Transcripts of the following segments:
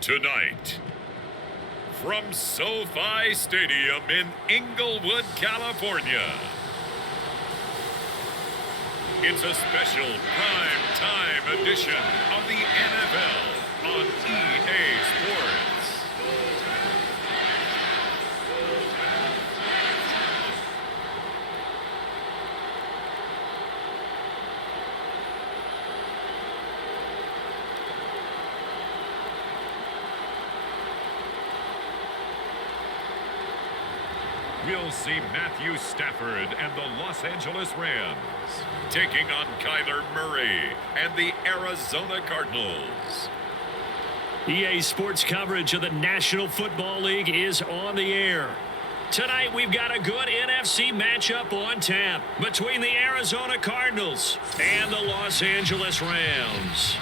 Tonight, from SoFi Stadium in Inglewood, California, it's a special prime time edition of the NFL on EA Sports. We'll see Matthew Stafford and the Los Angeles Rams taking on Kyler Murray and the Arizona Cardinals. EA Sports coverage of the National Football League is on the air. Tonight we've got a good NFC matchup on tap between the Arizona Cardinals and the Los Angeles Rams.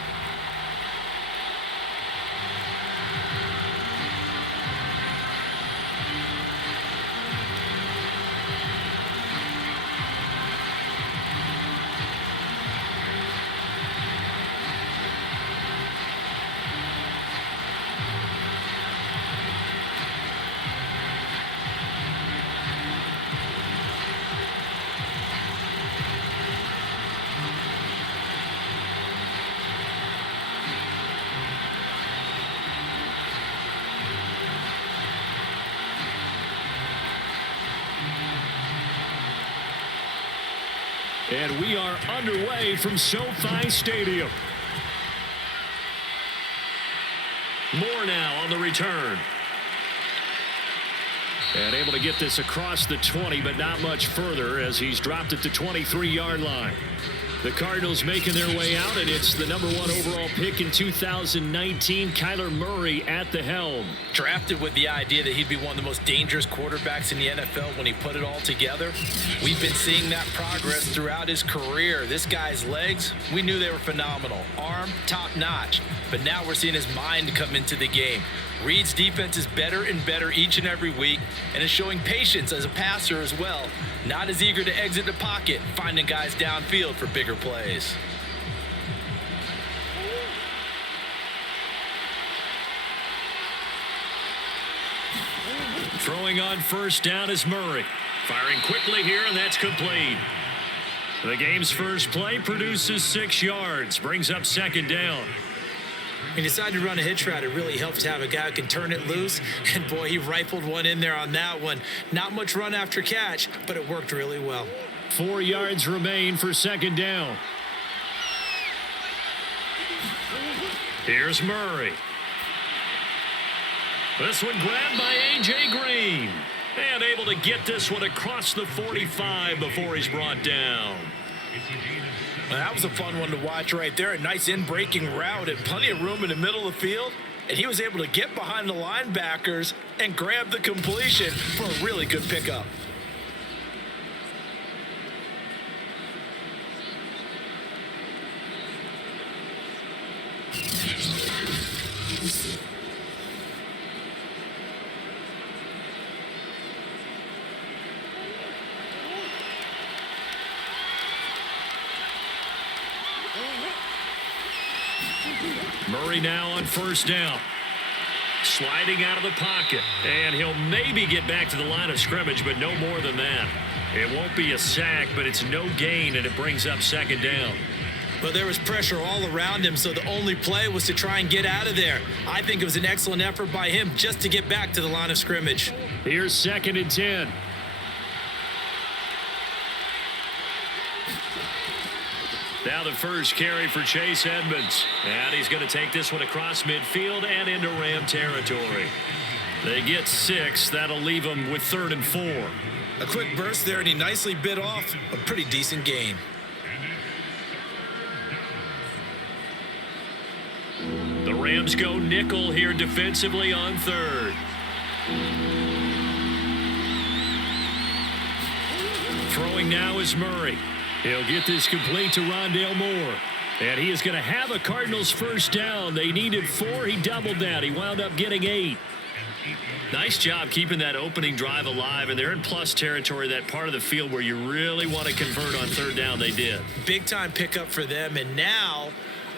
And we are underway from SoFi Stadium. Moore now on the return. And able to get this across the 20, but not much further as he's dropped at the 23-yard line. The Cardinals making their way out, and it's the #1 overall pick in 2019, Kyler Murray at the helm. Drafted with the idea that he'd be one of the most dangerous quarterbacks in the NFL when he put it all together. We've been seeing that progress throughout his career. This guy's legs, we knew they were phenomenal. Arm, top-notch. But now we're seeing his mind come into the game. Reed's defense is better and better each and every week, and is showing patience as a passer as well. Not as eager to exit the pocket, finding guys downfield for bigger plays. Throwing on first down is Murray. Firing quickly here, and that's complete. The game's first play produces 6 yards, brings up second down. He decided to run a hitch route. It really helps to have a guy who can turn it loose. And, boy, he rifled one in there on that one. Not much run after catch, but it worked really well. 4 yards remain for second down. Here's Murray. This one grabbed by A.J. Green. And able to get this one across the 45 before he's brought down. Well, that was a fun one to watch right there. A nice in-breaking route and plenty of room in the middle of the field. And he was able to get behind the linebackers and grab the completion for a really good pickup. Murray now on first down. Sliding out of the pocket. And he'll maybe get back to the line of scrimmage, but no more than that. It won't be a sack, but it's no gain, and it brings up second down. But there was pressure all around him, so the only play was to try and get out of there. I think it was an excellent effort by him just to get back to the line of scrimmage. Here's 2nd and 10. Now the first carry for Chase Edmonds. And he's going to take this one across midfield and into Ram territory. They get 6. That'll leave them with 3rd and 4. A quick burst there, and he nicely bit off a pretty decent gain. The Rams go nickel here defensively on 3rd. Throwing now is Murray. He'll get this complete to Rondale Moore. And he is going to have a Cardinals first down. They needed 4. He doubled that. He wound up getting 8. Nice job keeping that opening drive alive. And they're in plus territory, that part of the field where you really want to convert on 3rd down. They did. Big time pickup for them. And now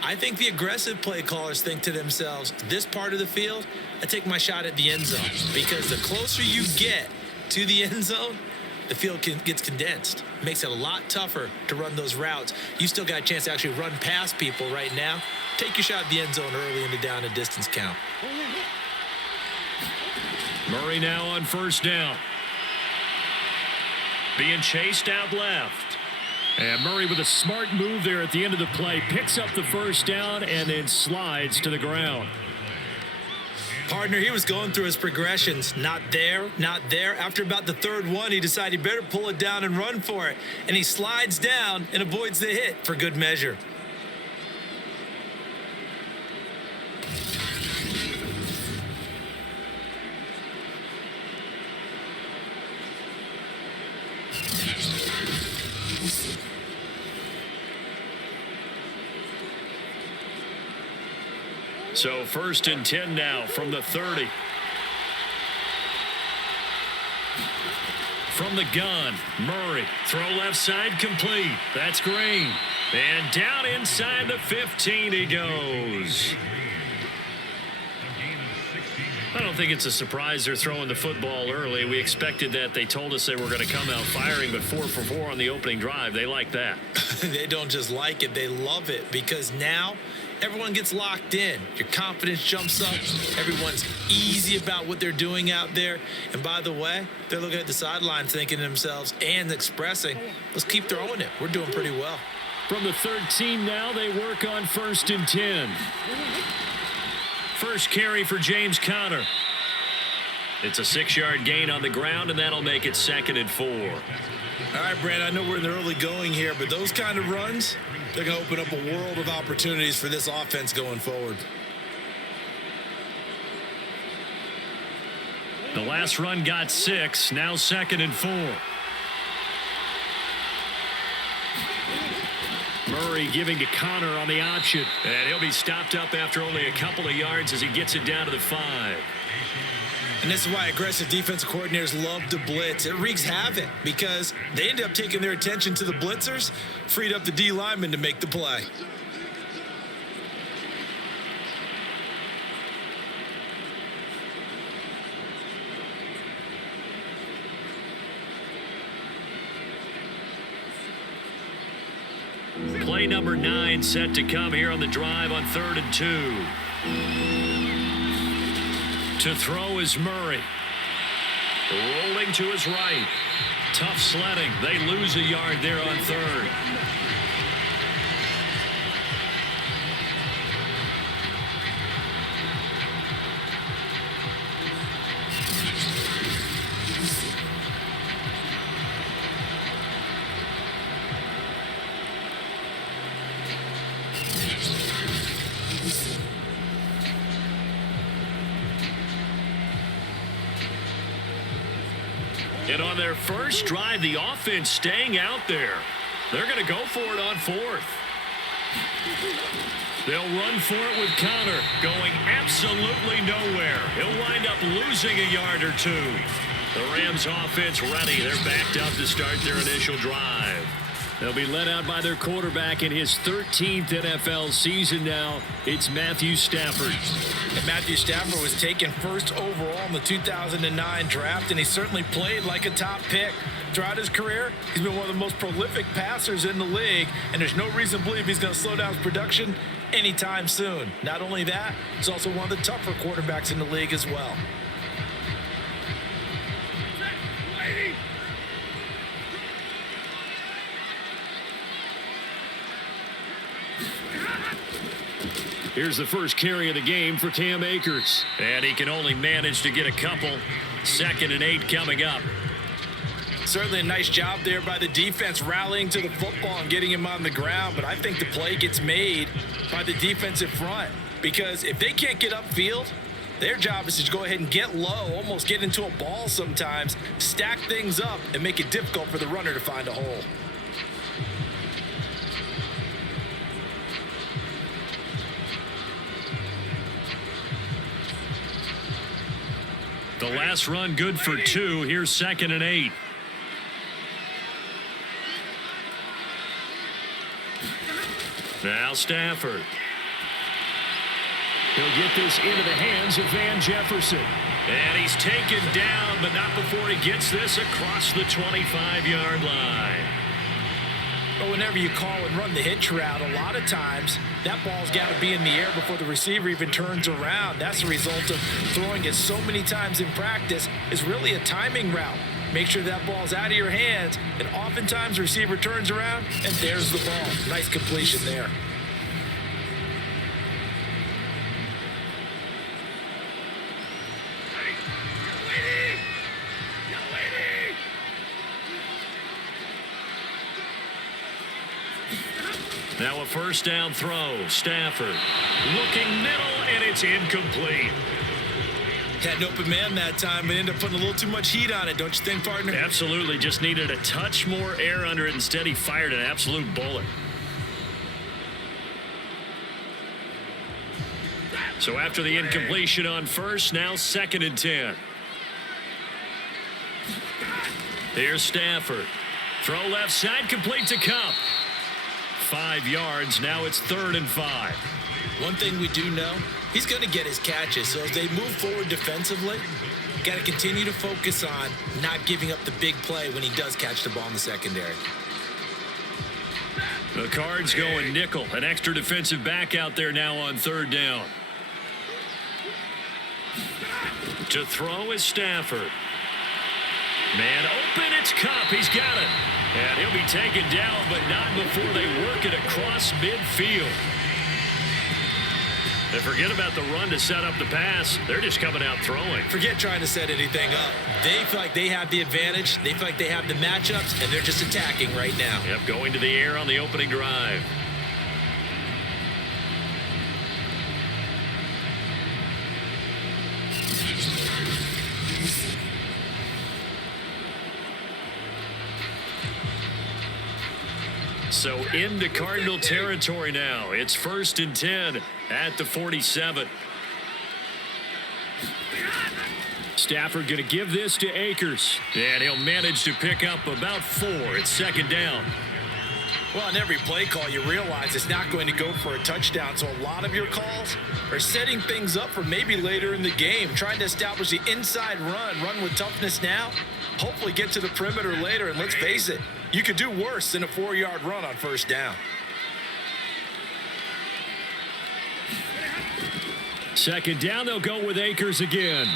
I think the aggressive play callers think to themselves, this part of the field, I take my shot at the end zone. Because the closer you get to the end zone, the field gets condensed. It makes it a lot tougher to run those routes. You still got a chance to actually run past people right now. Take your shot at the end zone early in the down and distance count. Murray now on first down. Being chased out left. And Murray with a smart move there at the end of the play. Picks up the first down and then slides to the ground. Partner, he was going through his progressions. Not there, not there. After about the third one, he decided he better pull it down and run for it. And he slides down and avoids the hit for good measure. So 1st and 10 now from the 30. From the gun, Murray. Throw left side complete. That's Green. And down inside the 15 he goes. I don't think it's a surprise they're throwing the football early. We expected that. They told us they were going to come out firing, but 4 for 4 on the opening drive. They like that. They don't just like it, they love it, because now everyone gets locked in. Your confidence jumps up. Everyone's easy about what they're doing out there. And by the way, they're looking at the sideline thinking to themselves and expressing, let's keep throwing it. We're doing pretty well. From the 13 now, they work on 1st and 10. First carry for James Conner. It's a 6-yard gain on the ground, and that'll make it 2nd and 4. All right, Brand, I know we're in the early going here, but those kind of runs, they're going to open up a world of opportunities for this offense going forward. The last run got 6, now 2nd and 4. Murray giving to Conner on the option. And he'll be stopped up after only a couple of yards as he gets it down to the 5. And this is why aggressive defensive coordinators love to blitz. It wreaks havoc because they end up taking their attention to the blitzers, freed up the D lineman to make the play. Play number 9 set to come here on the drive on 3rd and 2. To throw is Murray. Rolling to his right. Tough sledding. They lose a yard there on 3rd. And on their first drive, the offense staying out there. They're going to go for it on 4th. They'll run for it with Conner, going absolutely nowhere. He'll wind up losing a yard or 2. The Rams offense ready. They're backed up to start their initial drive. They'll be led out by their quarterback in his 13th NFL season now. It's Matthew Stafford. And Matthew Stafford was taken first overall in the 2009 draft, and he certainly played like a top pick. Throughout his career, he's been one of the most prolific passers in the league, and there's no reason to believe he's going to slow down his production anytime soon. Not only that, he's also one of the tougher quarterbacks in the league as well. Here's the first carry of the game for Cam Akers. And he can only manage to get a couple. 2nd and 8 coming up. Certainly a nice job there by the defense rallying to the football and getting him on the ground. But I think the play gets made by the defensive front. Because if they can't get upfield, their job is to go ahead and get low, almost get into a ball sometimes, stack things up, and make it difficult for the runner to find a hole. The last run good for 2. Here's 2nd and 8. Now Stafford. He'll get this into the hands of Van Jefferson. And he's taken down, but not before he gets this across the 25-yard line. But whenever you call and run the hitch route, a lot of times that ball's got to be in the air before the receiver even turns around. That's the result of throwing it so many times in practice. Is really a timing route. Make sure that ball's out of your hands, and oftentimes the receiver turns around, and there's the ball. Nice completion there. Now a first down throw. Stafford looking middle, and it's incomplete. Had an open man that time, but ended up putting a little too much heat on it, don't you think, partner? Absolutely. Just needed a touch more air under it. Instead, he fired an absolute bullet. So after the incompletion on first, now 2nd and 10. Here's Stafford. Throw left side, complete to Cup. 5 yards. Now it's 3rd and 5. One thing we do know, he's going to get his catches. So as they move forward defensively, got to continue to focus on not giving up the big play when he does catch the ball in the secondary. The Cards going nickel. An extra defensive back out there now on 3rd down. To throw is Stafford. Man open, it's Cup. He's got it. And he'll be taken down, but not before they work it across midfield. And forget about the run to set up the pass. They're just coming out throwing. Forget trying to set anything up. They feel like they have the advantage. They feel like they have the matchups, and they're just attacking right now. Yep, going to the air on the opening drive. So into Cardinal territory now. It's 1st and 10 at the 47. Stafford going to give this to Akers. And he'll manage to pick up about 4. It's 2nd down. Well, on every play call, you realize it's not going to go for a touchdown. So a lot of your calls are setting things up for maybe later in the game, trying to establish the inside run with toughness now, hopefully get to the perimeter later. And let's face it, you could do worse than a 4-yard run on 1st down. 2nd down, they'll go with Akers again.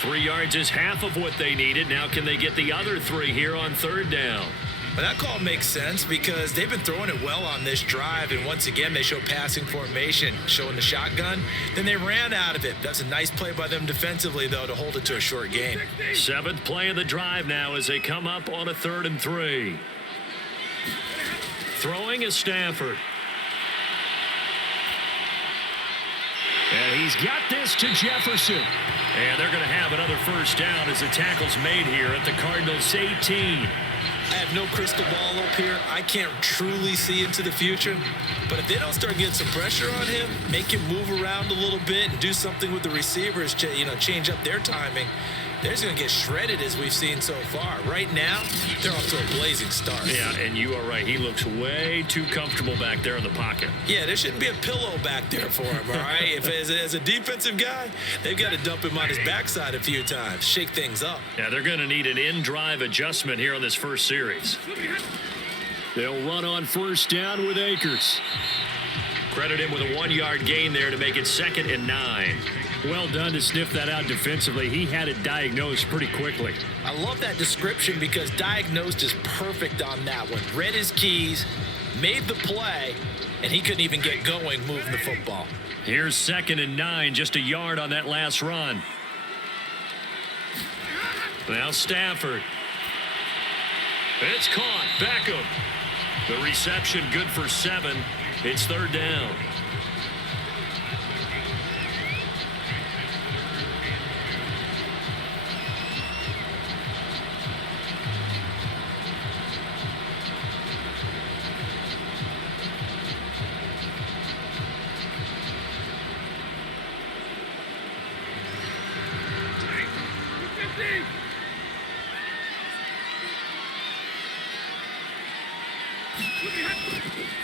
3 yards is half of what they needed. Now can they get the other 3 here on 3rd down? But that call makes sense because they've been throwing it well on this drive, and once again they show passing formation, showing the shotgun. Then they ran out of it. That's a nice play by them defensively, though, to hold it to a short gain. 7th play of the drive now as they come up on a 3rd and 3. Throwing is Stafford. And he's got this to Jefferson. And they're going to have another first down as the tackle's made here at the Cardinals' 18. I have no crystal ball up here. I can't truly see into the future. But if they don't start getting some pressure on him, make him move around a little bit and do something with the receivers, change up their timing, they're just going to get shredded as we've seen so far. Right now, they're off to a blazing start. Yeah, and you are right. He looks way too comfortable back there in the pocket. Yeah, there shouldn't be a pillow back there for him, all right? If as a defensive guy, they've got to dump him on his backside a few times, shake things up. Yeah, they're going to need an in-drive adjustment here on this first series. They'll run on 1st down with Akers. Credit him with a 1-yard gain there to make it 2nd and 9. Well done to sniff that out defensively. He had it diagnosed pretty quickly. I love that description because diagnosed is perfect on that one. Read his keys, made the play, and he couldn't even get going moving the football. Here's 2nd and 9, just a yard on that last run. Now Stafford. It's caught. Beckham. The reception good for 7. It's 3rd down.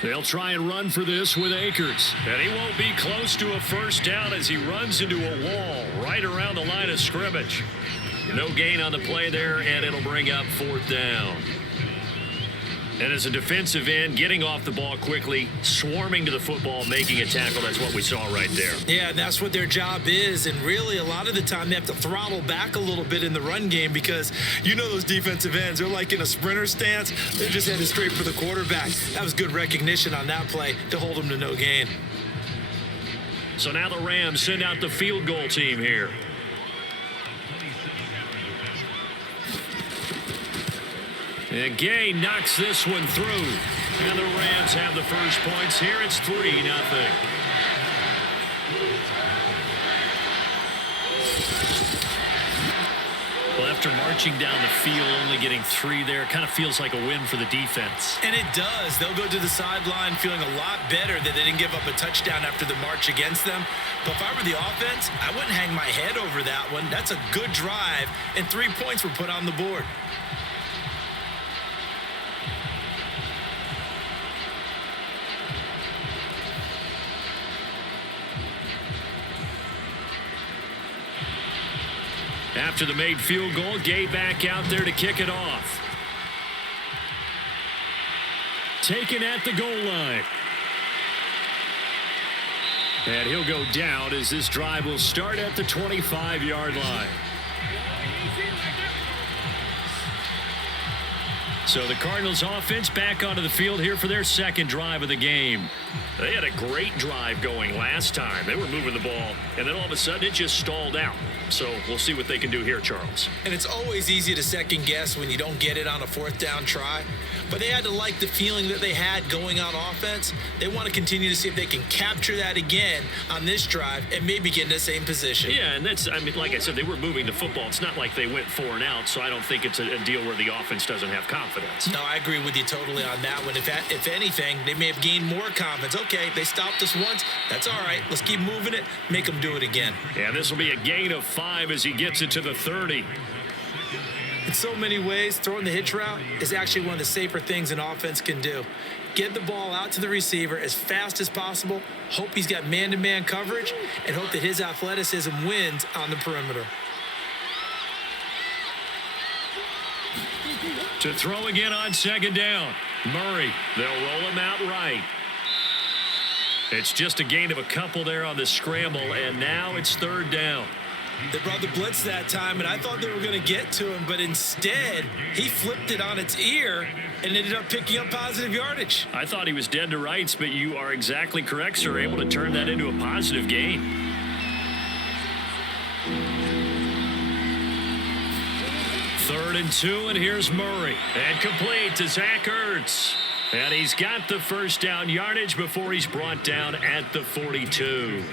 They'll try and run for this with Akers. And he won't be close to a first down as he runs into a wall right around the line of scrimmage. No gain on the play there, and it'll bring up 4th down. And as a defensive end, getting off the ball quickly, swarming to the football, making a tackle, that's what we saw right there. Yeah, that's what their job is. And really, a lot of the time, they have to throttle back a little bit in the run game because you know those defensive ends, they're like in a sprinter stance. They're just headed straight for the quarterback. That was good recognition on that play to hold them to no gain. So now the Rams send out the field goal team here. And Gay knocks this one through. And the Rams have the first points here. It's 3-0. Well, after marching down the field, only getting 3 there, kind of feels like a win for the defense. And it does. They'll go to the sideline feeling a lot better that they didn't give up a touchdown after the march against them. But if I were the offense, I wouldn't hang my head over that one. That's a good drive, and 3 points were put on the board. After the made field goal, Gay back out there to kick it off. Taken at the goal line. And he'll go down as this drive will start at the 25-yard line. So the Cardinals offense back onto the field here for their second drive of the game. They had a great drive going last time. They were moving the ball, and then all of a sudden it just stalled out. So we'll see what they can do here, Charles. And it's always easy to second guess when you don't get it on a 4th down try. But they had to like the feeling that they had going on offense. They want to continue to see if they can capture that again on this drive and maybe get in the same position. Yeah, and that's, I mean, like I said, they were moving the football. It's not like they went 4 and out, so I don't think it's a deal where the offense doesn't have confidence. No, I agree with you totally on that one. If anything, they may have gained more confidence. Okay, they stopped us once. That's all right. Let's keep moving it. Make them do it again. Yeah, this will be a gain of 5 as he gets it to the 30. In so many ways, throwing the hitch route is actually one of the safer things an offense can do. Get the ball out to the receiver as fast as possible, hope he's got man-to-man coverage, and hope that his athleticism wins on the perimeter. To throw again on second down. Murray, they'll roll him out right. It's just a gain of a couple there on the scramble, and now it's 3rd down. They brought the blitz that time, and I thought they were going to get to him, but instead, he flipped it on its ear and ended up picking up positive yardage. I thought he was dead to rights, but you are exactly correct, sir. Able to turn that into a positive gain. Third and 2, and here's Murray. And complete to Zach Ertz. And he's got the first down yardage before he's brought down at the 42.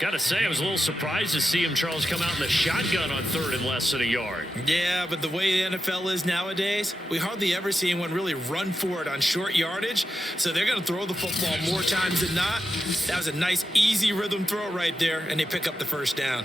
Got to say, I was a little surprised to see him, Charles, come out in the shotgun on 3rd and less than a yard. Yeah, but the way the NFL is nowadays, we hardly ever see anyone really run for it on short yardage. So they're going to throw the football more times than not. That was a nice, easy rhythm throw right there, and they pick up the first down.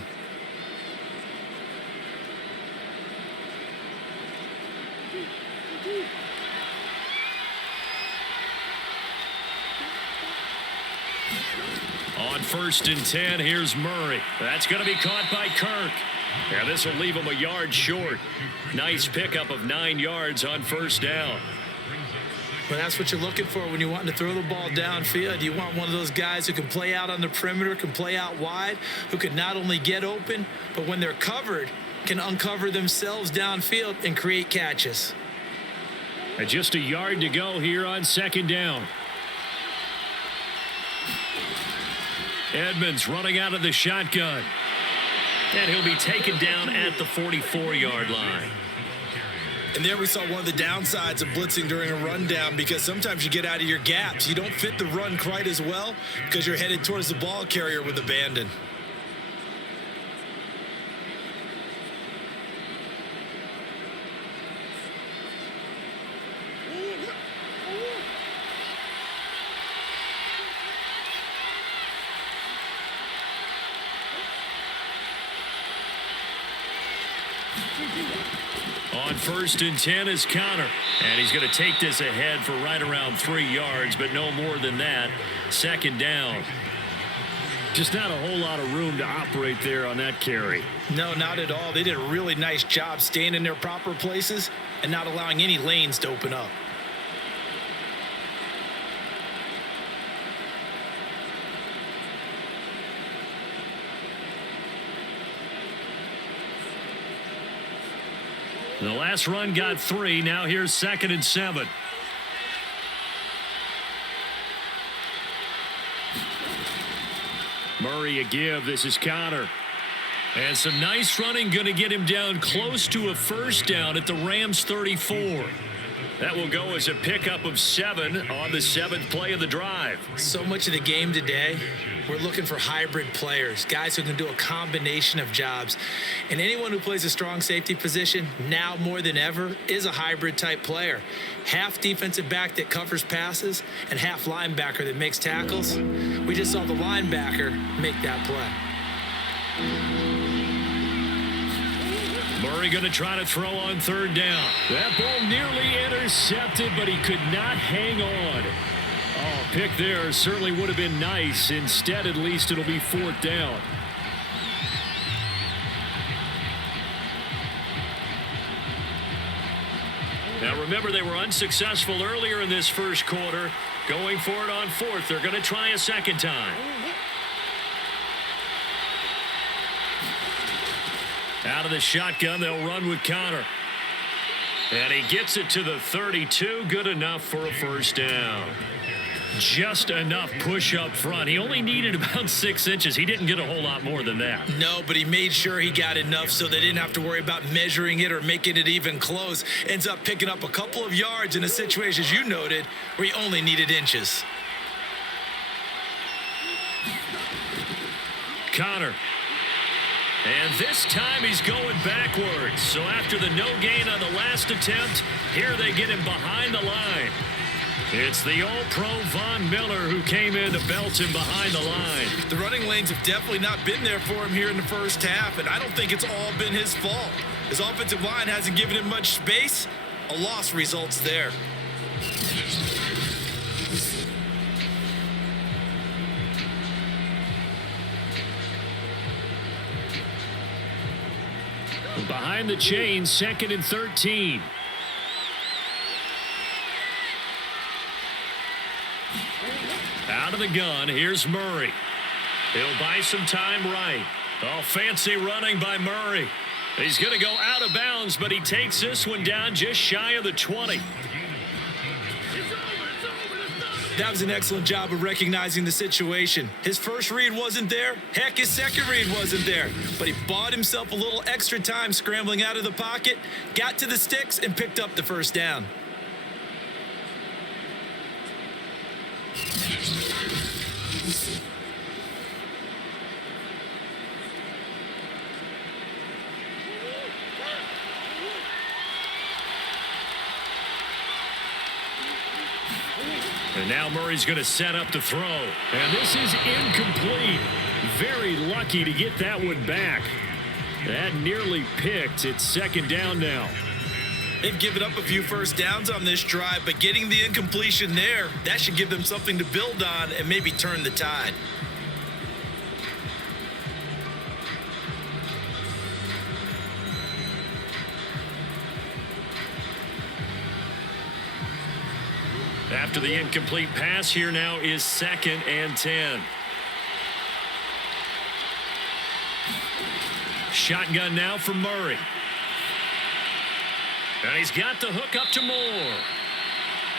On 1st and 10, here's Murray. That's going to be caught by Kirk. And this will leave him a yard short. Nice pickup of 9 yards on 1st down. Well, that's what you're looking for when you're wanting to throw the ball downfield. You want one of those guys who can play out on the perimeter, can play out wide, who can not only get open, but when they're covered, can uncover themselves downfield and create catches. And just a yard to go here on 2nd down. Edmonds running out of the shotgun. And he'll be taken down at the 44-yard line. And there we saw one of the downsides of blitzing during a rundown, because sometimes you get out of your gaps. You don't fit the run quite as well because you're headed towards the ball carrier with abandon. On 1st and 10 is Connor. And he's going to take this ahead for right around 3 yards, but no more than that. 2nd down. Just not a whole lot of room to operate there on that carry. No, not at all. They did a really nice job staying in their proper places and not allowing any lanes to open up. The last run got 3. Now here's 2nd and 7. Murray a give. This is Connor. And some nice running going to get him down close to a 1st down at the Rams 34. That will go as a pickup of 7 on the 7th play of the drive. So much of the game today, we're looking for hybrid players, guys who can do a combination of jobs. And anyone who plays a strong safety position, now more than ever, is a hybrid type player. Half defensive back that covers passes and half linebacker that makes tackles. We just saw the linebacker make that play. Murray going to try to throw on 3rd down. That ball nearly intercepted, but he could not hang on. Oh, pick there certainly would have been nice. Instead, at least it'll be 4th down. Now remember, they were unsuccessful earlier in this 1st quarter. Going for it on 4th. They're going to try a 2nd time. Out of the shotgun, they'll run with Connor. And he gets it to the 32. Good enough for a 1st down. Just enough push up front. He only needed about 6 inches. He didn't get a whole lot more than that. No, but he made sure he got enough so they didn't have to worry about measuring it or making it even close. Ends up picking up a couple of yards in a situation, as you noted, where he only needed inches. Connor. And this time he's going backwards. So after the no gain on the last attempt, here they get him behind the line. It's the All-Pro Von Miller who came in to belt him behind the line. The running lanes have definitely not been there for him here in the 1st half, and I don't think it's all been his fault. His offensive line hasn't given him much space. A loss results there. Behind the chain, 2nd and 13. Out of the gun, here's Murray. He'll buy some time right. Oh, fancy running by Murray. He's going to go out of bounds, but he takes this one down just shy of the 20. That was an excellent job of recognizing the situation. His first read wasn't there. Heck, his second read wasn't there. But he bought himself a little extra time scrambling out of the pocket, got to the sticks, and picked up the 1st down. And now Murray's going to set up the throw. And this is incomplete. Very lucky to get that one back. That nearly picked. It's 2nd down now. They've given up a few 1st downs on this drive, but getting the incompletion there, that should give them something to build on and maybe turn the tide. After the incomplete pass, here now is 2nd and 10. Shotgun now for Murray. And he's got the hook up to Moore.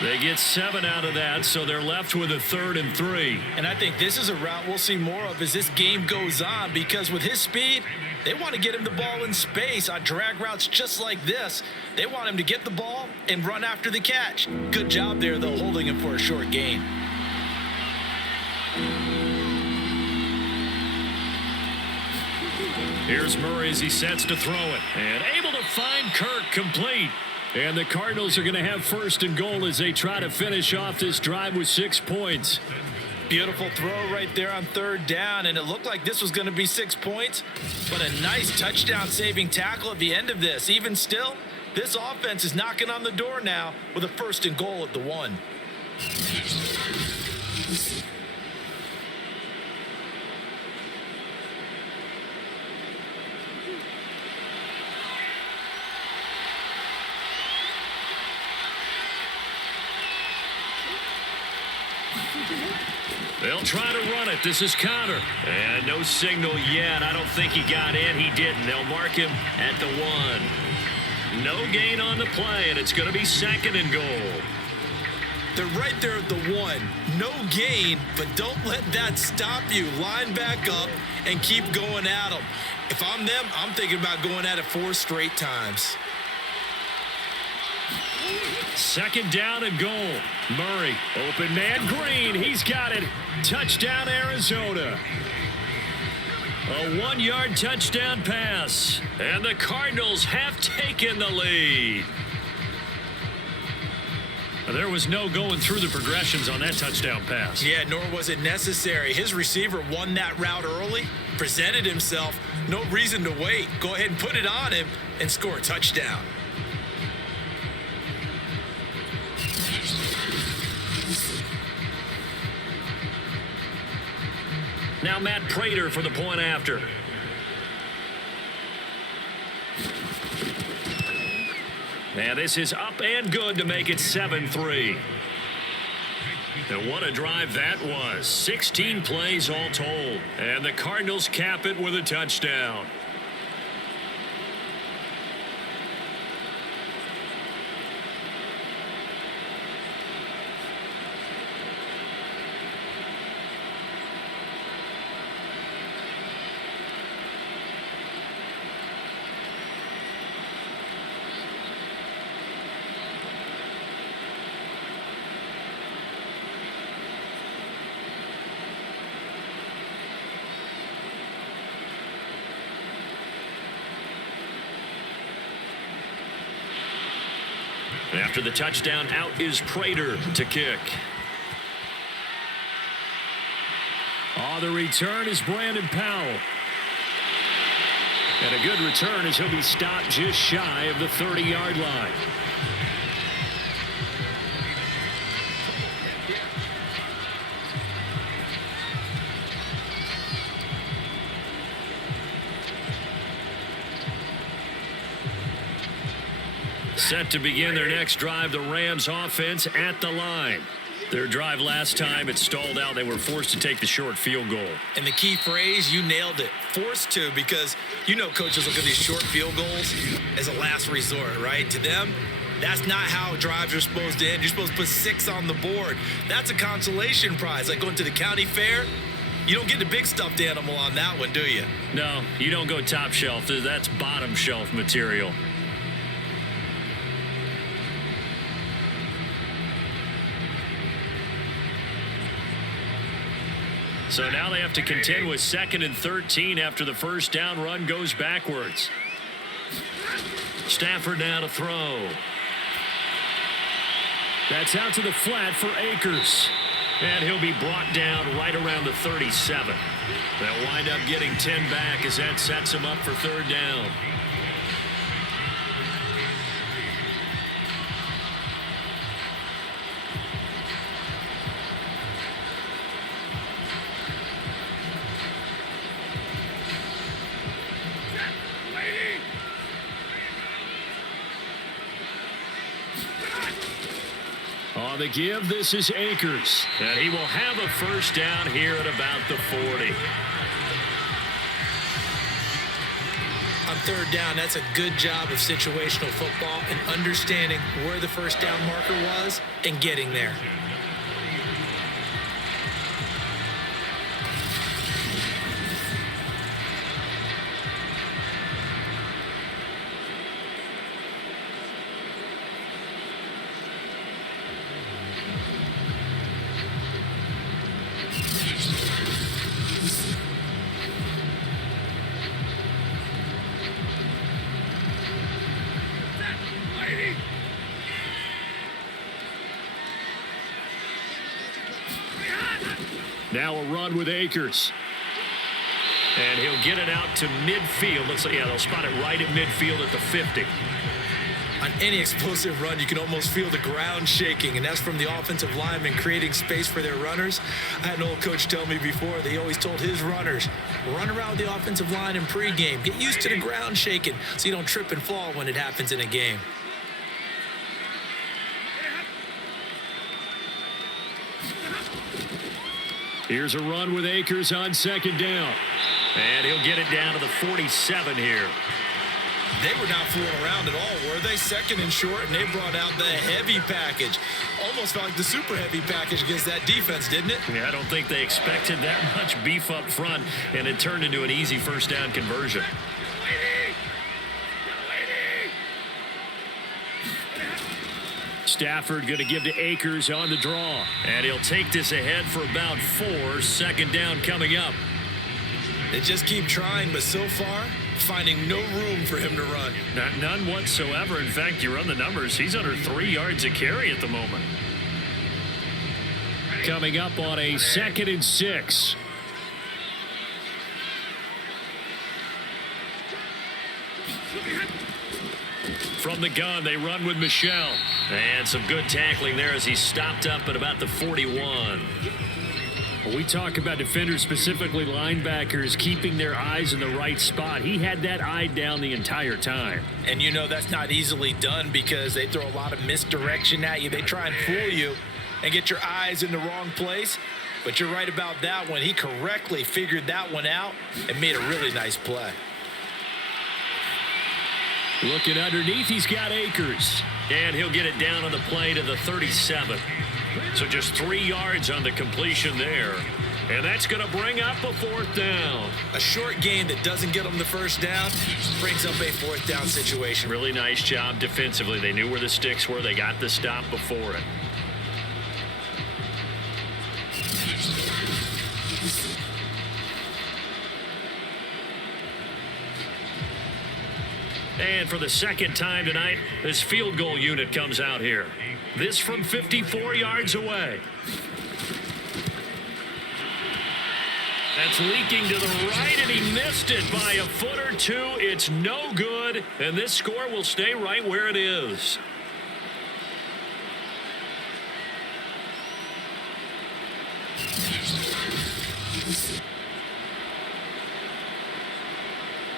They get 7 out of that, so they're left with a 3rd and 3. And I think this is a route we'll see more of as this game goes on, because with his speed, they want to get him the ball in space on drag routes just like this. They want him to get the ball and run after the catch. Good job there, though, holding him for a short gain. Here's Murray as he sets to throw it. And able to find Kirk complete. And the Cardinals are going to have 1st and goal as they try to finish off this drive with 6 points. Beautiful throw right there on 3rd down, and it looked like this was going to be 6 points, but a nice touchdown-saving tackle at the end of this. Even still, This offense is knocking on the door now with a 1st and goal at the 1. They'll try to run it. This is Connor. And no signal yet. I don't think he got in. He didn't. They'll mark him at the 1. No gain on the play, and it's going to be 2nd and goal. They're right there at the 1. No gain, but don't let that stop you. Line back up and keep going at them. If I'm them, I'm thinking about going at it 4 straight times. 2nd down and goal. Murray, open man, Green. He's got it. Touchdown, Arizona. A 1-yard touchdown pass. And the Cardinals have taken the lead. There was no going through the progressions on that touchdown pass. Yeah, nor was it necessary. His receiver won that route early, presented himself. No reason to wait. Go ahead and put it on him and score a touchdown. Now Matt Prater for the point after. And this is up and good to make it 7-3. And what a drive that was. 16 plays all told. And the Cardinals cap it with a touchdown. After the touchdown, out is Prater to kick. The return is Brandon Powell. And a good return as he'll be stopped just shy of the 30-yard line. Set to begin their next drive, the Rams offense at the line. Their drive last time, it stalled out. They were forced to take the short field goal. And the key phrase, you nailed it. Forced to, because you know coaches look at these short field goals as a last resort, right? To them, that's not how drives are supposed to end. You're supposed to put 6 on the board. That's a consolation prize. Like going to the county fair, you don't get the big stuffed animal on that one, do you? No, you don't go top shelf. That's bottom shelf material. So now they have to contend with 2nd and 13 after the first down run goes backwards. Stafford now to throw. That's out to the flat for Akers. And he'll be brought down right around the 37. They'll wind up getting 10 back as that sets him up for 3rd down. On the give, this is Akers. And he will have a first down here at about the 40. On 3rd down, that's a good job of situational football and understanding where the first down marker was and getting there. Now a run with Akers. And he'll get it out to midfield. Looks like, yeah, they'll spot it right at midfield at the 50. On any explosive run, you can almost feel the ground shaking, and that's from the offensive linemen creating space for their runners. I had an old coach tell me before that he always told his runners, run around the offensive line in pregame. Get used to the ground shaking so you don't trip and fall when it happens in a game. Here's a run with Akers on second down. And he'll get it down to the 47 here. They were not fooling around at all, were they? Second and short, and they brought out the heavy package. Almost felt like the super heavy package against that defense, didn't it? Yeah, I don't think they expected that much beef up front, and it turned into an easy first down conversion. Stafford going to give to Akers on the draw. And he'll take this ahead for about 4. Second down coming up. They just keep trying, but so far, finding no room for him to run. None whatsoever. In fact, you run the numbers, he's under 3 yards a carry at the moment. Coming up on a 2nd and 6. From the gun, they run with Michelle. And some good tackling there as he stopped up at about the 41. We talk about defenders, specifically linebackers, keeping their eyes in the right spot. He had that eye down the entire time. And you know that's not easily done because they throw a lot of misdirection at you. They try and fool you and get your eyes in the wrong place. But you're right about that one. He correctly figured that one out and made a really nice play. Looking underneath, he's got Akers. And he'll get it down on the play to the 37. So just 3 yards on the completion there. And that's going to bring up a 4th down. A short gain that doesn't get them the first down brings up a 4th down situation. Really nice job defensively. They knew where the sticks were. They got the stop before it. And for the second time tonight, this field goal unit comes out here. This from 54 yards away. That's leaking to the right, and he missed it by a foot or 2. It's no good, and this score will stay right where it is.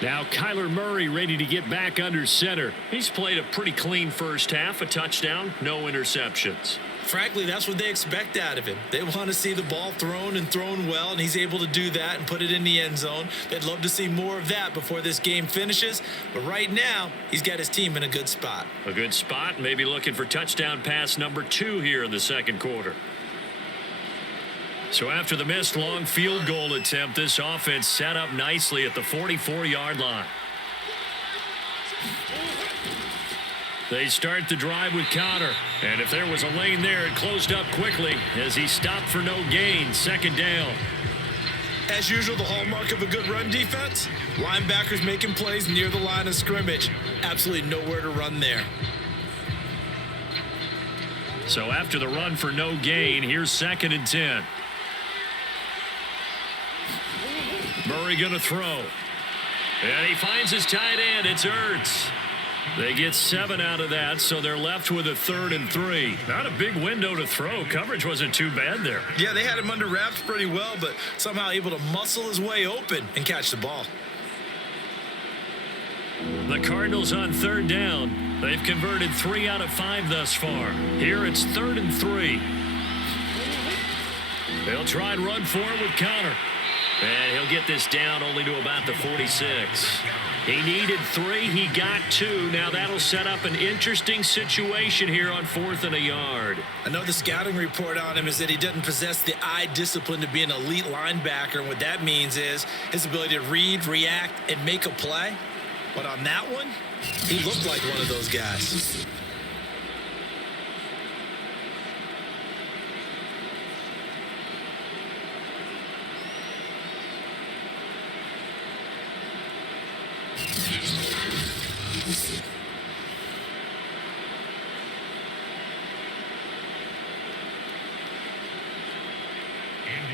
Now Kyler Murray ready to get back under center. He's played a pretty clean first half, a touchdown, no interceptions. Frankly, that's what they expect out of him. They want to see the ball thrown and thrown well, and he's able to do that and put it in the end zone. They'd love to see more of that before this game finishes, but right now, he's got his team in a good spot. A good spot, maybe looking for touchdown pass number 2 here in the second quarter. So after the missed long field goal attempt, this offense set up nicely at the 44-yard line. They start the drive with Connor. And if there was a lane there, it closed up quickly as he stopped for no gain. Second down. As usual, the hallmark of a good run defense, linebackers making plays near the line of scrimmage. Absolutely nowhere to run there. So after the run for no gain, here's 2nd and 10. Murray going to throw. And he finds his tight end. It's Ertz. They get 7 out of that, so they're left with a 3rd and 3. Not a big window to throw. Coverage wasn't too bad there. Yeah, they had him under wraps pretty well, but somehow able to muscle his way open and catch the ball. The Cardinals on 3rd down. They've converted 3 out of 5 thus far. Here it's 3rd and 3. They'll try and run for it with Connor. And he'll get this down only to about the 46. He needed 3. He got 2. Now that'll set up an interesting situation here on 4th and a yard. I know the scouting report on him is that he doesn't possess the eye discipline to be an elite linebacker. And what that means is his ability to read, react, and make a play. But on that one, he looked like one of those guys.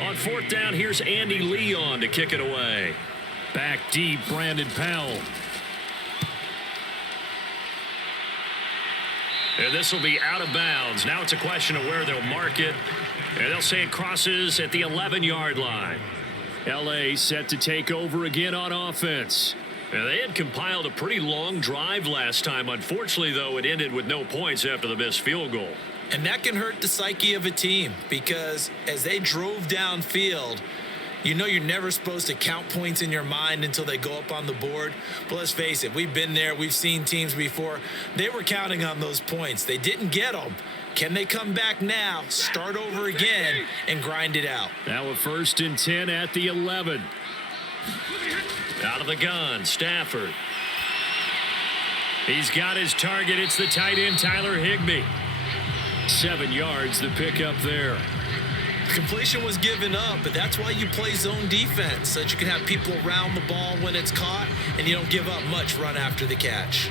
On 4th down, here's Andy Leon to kick it away. Back deep, Brandon Powell. And this will be out of bounds. Now it's a question of where they'll mark it. And they'll say it crosses at the 11-yard line. L.A. set to take over again on offense. Now, they had compiled a pretty long drive last time. Unfortunately, though, it ended with no points after the missed field goal. And that can hurt the psyche of a team because as they drove downfield, you know you're never supposed to count points in your mind until they go up on the board. But let's face it, we've been there. We've seen teams before. They were counting on those points. They didn't get them. Can they come back now, start over again, and grind it out? Now a 1st and 10 at the 11. Out of the gun, Stafford. He's got his target. It's the tight end, Tyler Higbee. 7 yards, the pickup there. Completion was given up, but that's why you play zone defense, so that you can have people around the ball when it's caught, and you don't give up much run after the catch.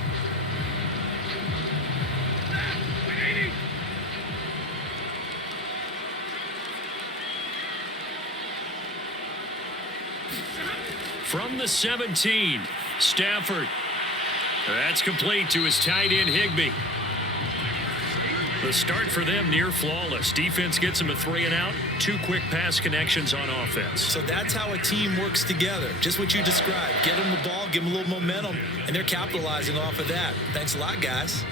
From the 17, Stafford. That's complete to his tight end, Higbee. The start for them near flawless. Defense gets them a 3 and out. 2 quick pass connections on offense. So that's how a team works together. Just what you described. Get them the ball, give them a little momentum, and they're capitalizing off of that. Thanks a lot, guys.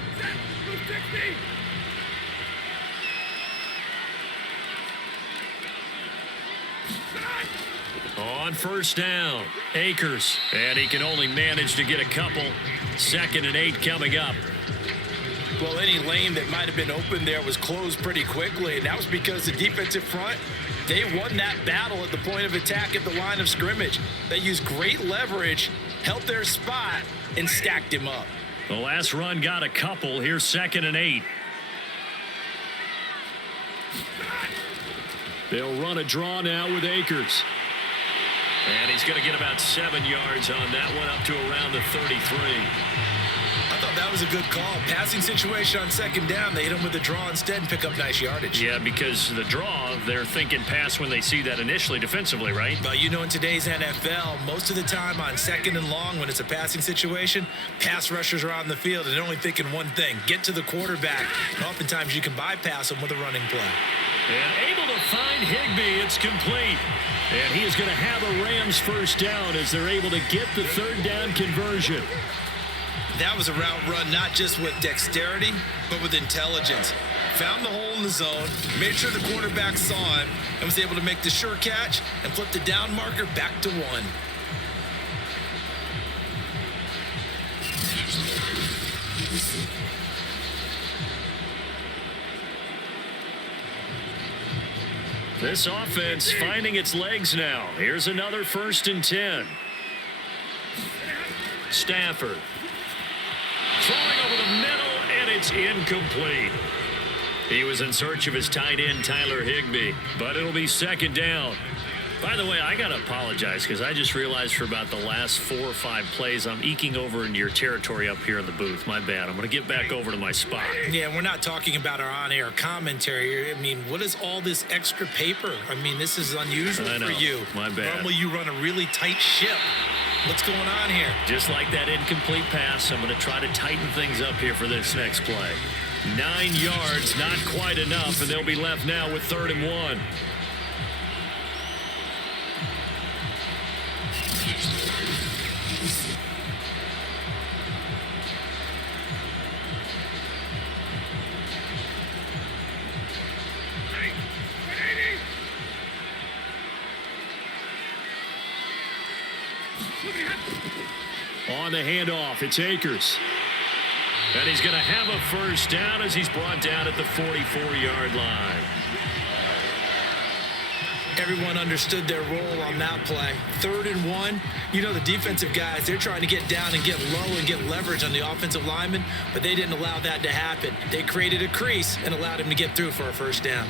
On 1st down, Akers. And he can only manage to get a couple. 2nd and 8 coming up. Well, any lane that might have been open there was closed pretty quickly, and that was because the defensive front, they won that battle at the point of attack at the line of scrimmage. They used great leverage, held their spot, and stacked him up. The last run got a couple. Here's 2nd and 8. They'll run a draw now with Akers. And he's going to get about 7 yards on that one, up to around the 33. I thought that was a good call. Passing situation on 2nd down. They hit him with the draw instead and pick up nice yardage. Yeah, because the draw, they're thinking pass when they see that initially defensively, right? But you know, in today's NFL, most of the time on 2nd and long, when it's a passing situation, pass rushers are on the field and they're only thinking one thing, get to the quarterback. And oftentimes you can bypass them with a running play. And able to find Higbee. It's complete. And he is going to have a Rams 1st down as they're able to get the 3rd down conversion. That was a route run not just with dexterity, but with intelligence. Found the hole in the zone, made sure the quarterback saw him, and was able to make the sure catch and flip the down marker back to 1. This offense finding its legs now. Here's another 1st and 10. Stafford. Throwing over the middle, and it's incomplete. He was in search of his tight end, Tyler Higbee, but it'll be 2nd down. By the way, I got to apologize because I just realized for about the last 4 or 5 plays, I'm eking over into your territory up here in the booth. My bad. I'm going to get back over to my spot. Yeah, we're not talking about our on-air commentary. I mean, what is all this extra paper? I mean, this is unusual for you. My bad. Normally you run a really tight ship. What's going on here? Just like that incomplete pass, I'm going to try to tighten things up here for this next play. 9 yards, not quite enough, and they'll be left now with 3rd and 1. On the handoff, it's Akers. And he's going to have a 1st down as he's brought down at the 44-yard line. Everyone understood their role on that play. 3rd and 1. You know, the defensive guys, they're trying to get down and get low and get leverage on the offensive lineman, but they didn't allow that to happen. They created a crease and allowed him to get through for a 1st down.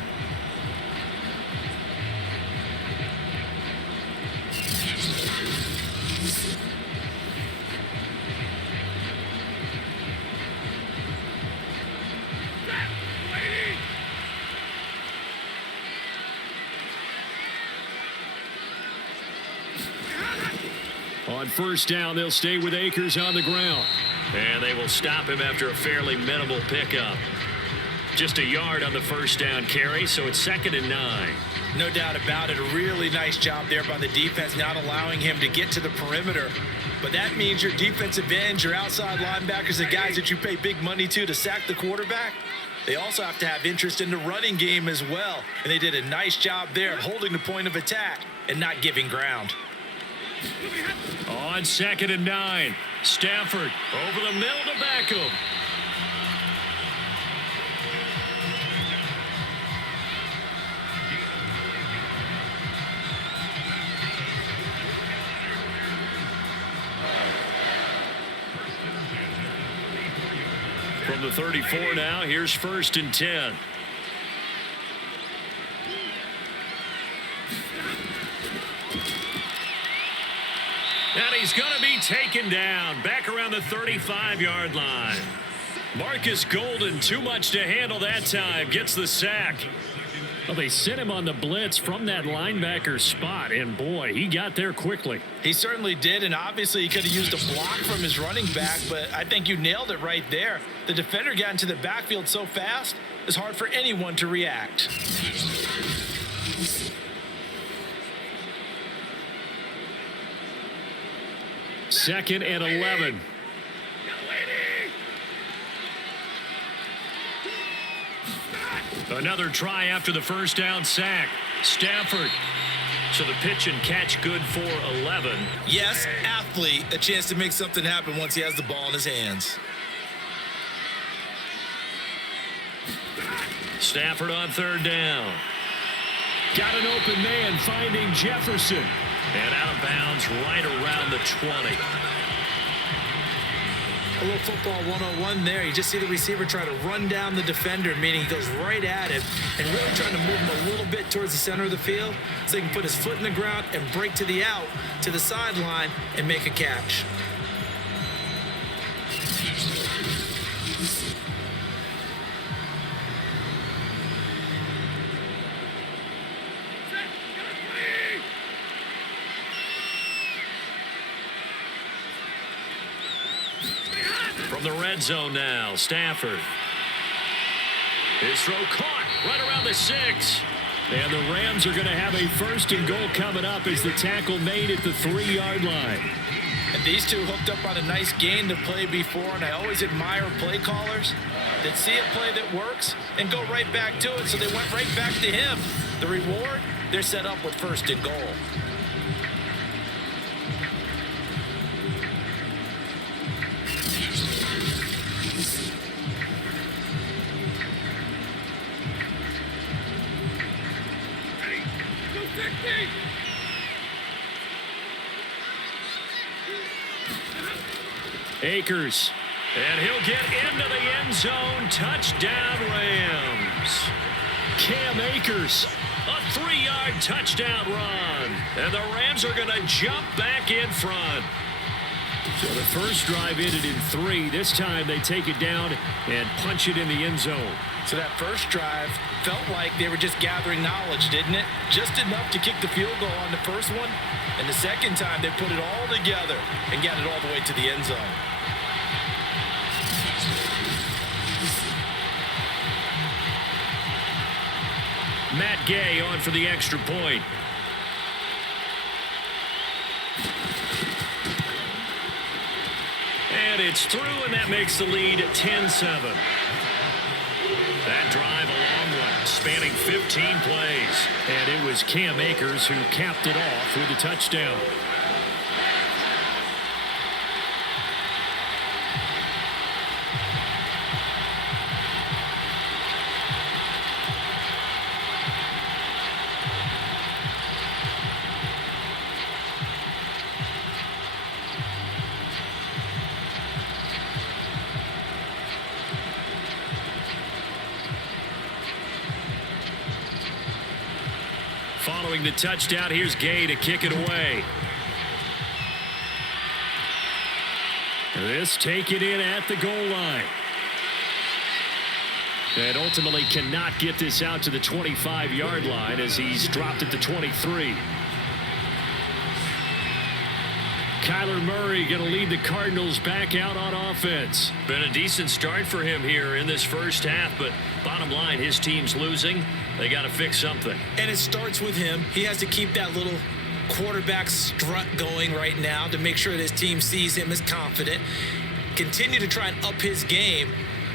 On 1st down, they'll stay with Akers on the ground. And they will stop him after a fairly minimal pickup. Just a yard on the first down carry, so it's 2nd and 9. No doubt about it. A really nice job there by the defense, not allowing him to get to the perimeter. But that means your defensive ends, your outside linebackers, the guys that you pay big money to sack the quarterback, they also have to have interest in the running game as well. And they did a nice job there of holding the point of attack and not giving ground. On 2nd and 9, Stafford over the middle to Beckham. From the 34 now, here's 1st and 10. And he's going to be taken down back around the 35-yard line. Marcus Golden, too much to handle that time, gets the sack. Well, they sent him on the blitz from that linebacker spot, and boy, he got there quickly. He certainly did, and obviously he could have used a block from his running back, but I think you nailed it right there. The defender got into the backfield so fast, it's hard for anyone to react. Second and 11. Another try after the first down sack. Stafford. So the pitch and catch good for 11. Yes, athlete, a chance to make something happen once he has the ball in his hands. Stafford on 3rd down. Got an open man finding Jefferson. And out of bounds right around the 20. A little football 101 there. You just see the receiver try to run down the defender, meaning he goes right at him and really trying to move him a little bit towards the center of the field so he can put his foot in the ground and break to the out, to the sideline, and make a catch. From the red zone now, Stafford. His throw caught right around the 6. And the Rams are going to have a 1st and goal coming up as the tackle made at the 3-yard line. And these two hooked up on a nice gain to play before, and I always admire play callers that see a play that works and go right back to it, so they went right back to him. The reward, they're set up with 1st and goal. Akers, and he'll get into the end zone. Touchdown, Rams. Cam Akers, a 3-yard touchdown run. And the Rams are going to jump back in front. So the first drive ended in 3. This time they take it down and punch it in the end zone. So that first drive felt like they were just gathering knowledge, didn't it? Just enough to kick the field goal on the first one. And the second time they put it all together and got it all the way to the end zone. Matt Gay on for the extra point. And it's through, and that makes the lead 10-7. That drive, a long one, spanning 15 plays. And it was Cam Akers who capped it off with a touchdown. Following the touchdown, here's Gay to kick it away. This taken in at the goal line. And ultimately cannot get this out to the 25-yard line as he's dropped at the 23. Kyler Kyler Murray going to lead the Cardinals back out on offense. Been a decent start for him here in this first half, but bottom line, his team's losing. They got to fix something. And it starts with him. He has to keep that little quarterback strut going right now to make sure that his team sees him as confident. Continue to try and up his game,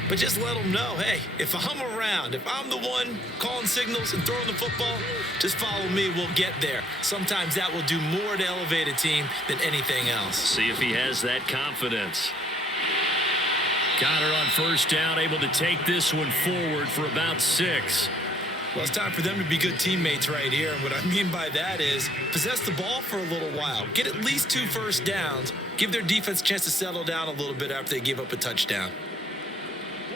but just let him know, hey, if I'm around, if I'm the one calling signals and throwing the football, just follow me, we'll get there. Sometimes that will do more to elevate a team than anything else. See if he has that confidence. Connor on first down, able to take this one forward for about 6. Well, it's time for them to be good teammates right here. And what I mean by that is possess the ball for a little while. Get at least 2 first downs. Give their defense a chance to settle down a little bit after they give up a touchdown.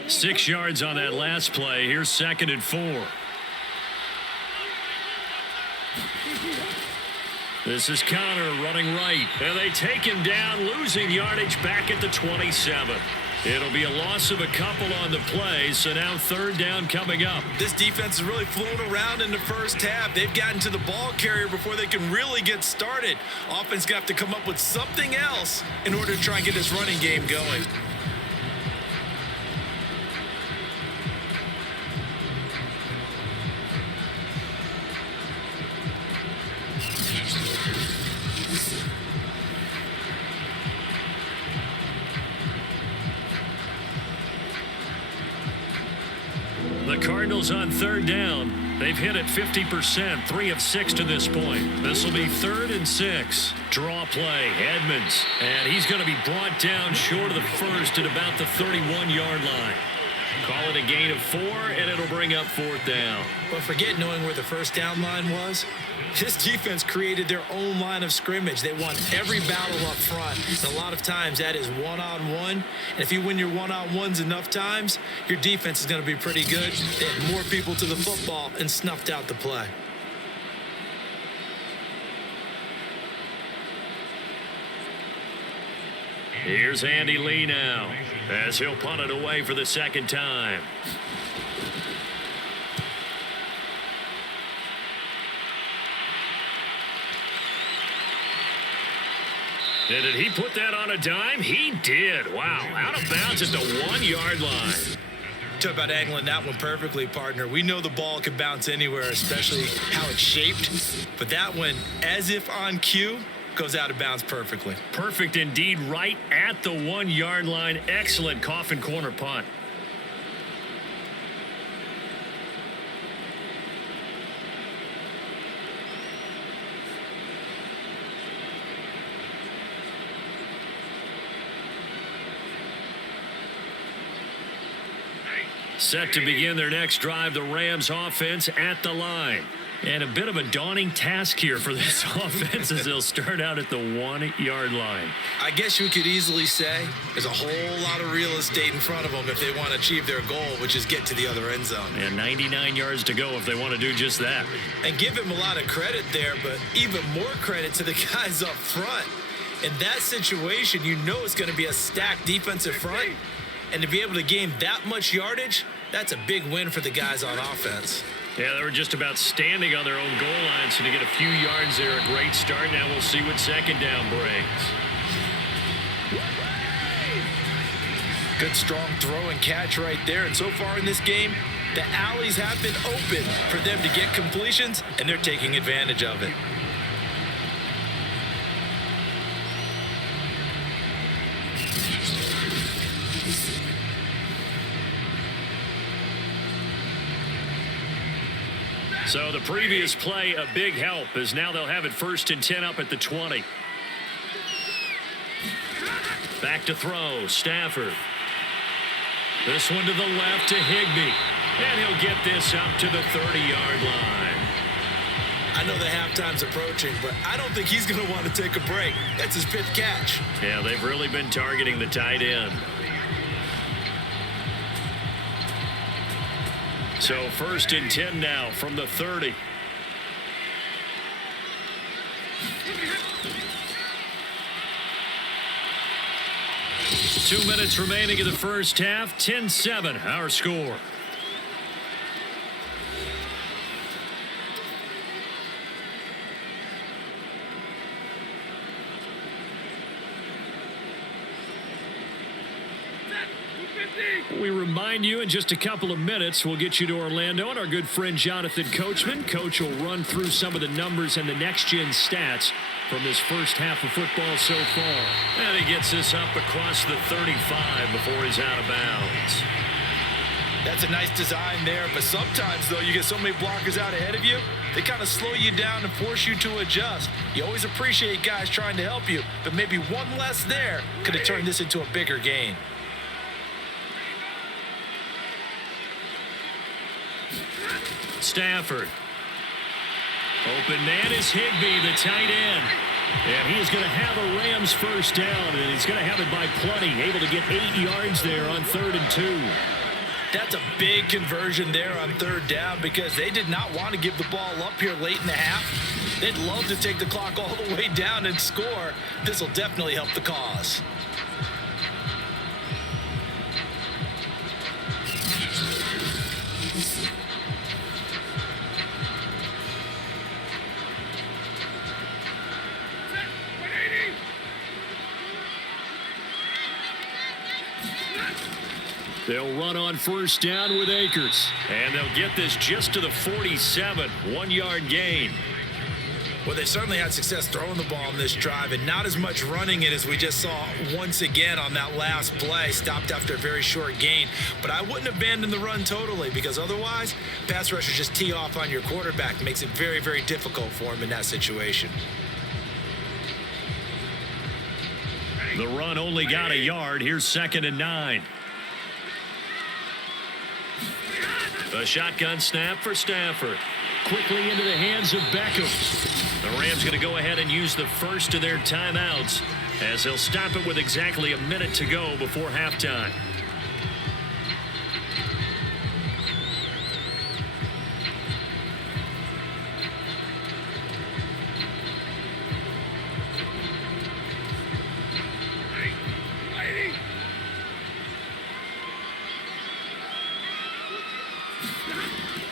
6 yards on that last play. Here's 2nd and 4. This is Connor running right. And they take him down, losing yardage back at the 27. It'll be a loss of a couple on the play, so now 3rd down coming up. This defense has really flown around in the first half. They've gotten to the ball carrier before they can really get started. Offense got to come up with something else in order to try and get this running game going. The Cardinals on 3rd down. They've hit it 50%, 3 of 6 to this point. This will be 3rd and 6. Draw play, Edmonds. And he's going to be brought down short of the first at about the 31-yard line. Call it a gain of 4, and it'll bring up 4th down. But forget knowing where the first down line was. This defense created their own line of scrimmage. They won every battle up front. And a lot of times that is one-on-one. And if you win your one-on-ones enough times, your defense is going to be pretty good. They had more people to the football and snuffed out the play. Here's Andy Lee now, as he'll punt it away for the 2nd time. And did he put that on a dime? He did. Wow, out of bounds at the 1-yard line. Talk about angling that one perfectly, partner. We know the ball can bounce anywhere, especially how it's shaped. But that one, as if on cue, goes out of bounds perfectly. Perfect indeed, right at the 1-yard line. Excellent coffin corner punt. Set to begin their next drive, the Rams offense at the line. And a bit of a daunting task here for this offense as they'll start out at the 1-yard line. I guess you could easily say there's a whole lot of real estate in front of them if they want to achieve their goal, which is get to the other end zone. And 99 yards to go if they want to do just that. And give him a lot of credit there, but even more credit to the guys up front. In that situation, you know it's going to be a stacked defensive front. And to be able to gain that much yardage, that's a big win for the guys on offense. Yeah, they were just about standing on their own goal line, so to get a few yards there, a great start. Now we'll see what 2nd down brings. Good, strong throw and catch right there. And so far in this game, the alleys have been open for them to get completions, and they're taking advantage of it. So the previous play, a big help, as now they'll have it 1st and 10 up at the 20. Back to throw, Stafford. This one to the left to Higbee. And he'll get this up to the 30-yard line. I know the halftime's approaching, but I don't think he's going to want to take a break. That's his 5th catch. Yeah, they've really been targeting the tight end. So 1st and 10 now from the 30. Two minutes remaining in the first half. 10-7, our score. We remind you in just a couple of minutes, we'll get you to Orlando and our good friend Jonathan Coachman. Coach will run through some of the numbers and the next-gen stats from this first half of football so far. And he gets this up across the 35 before he's out of bounds. That's a nice design there, but sometimes, though, you get so many blockers out ahead of you, they kind of slow you down and force you to adjust. You always appreciate guys trying to help you, but maybe one less there could have turned this into a bigger gain. Stafford. Open man is Higbee, the tight end. And he is going to have a Rams first down, and he's going to have it by plenty. Able to get 8 yards there on 3rd and 2. That's a big conversion there on 3rd down because they did not want to give the ball up here late in the half. They'd love to take the clock all the way down and score. This will definitely help the cause. They'll run on first down with Akers. And they'll get this just to the 47. 1-yard gain. Well, they certainly had success throwing the ball in this drive and not as much running it as we just saw once again on that last play. Stopped after a very short gain. But I wouldn't abandon the run totally because otherwise, pass rushers just tee off on your quarterback. Makes it very, very difficult for him in that situation. The run only got a yard. Here's 2nd and 9. A shotgun snap for Stafford. Quickly into the hands of Beckham. The Rams going to go ahead and use the first of their timeouts as they'll stop it with exactly a minute to go before halftime.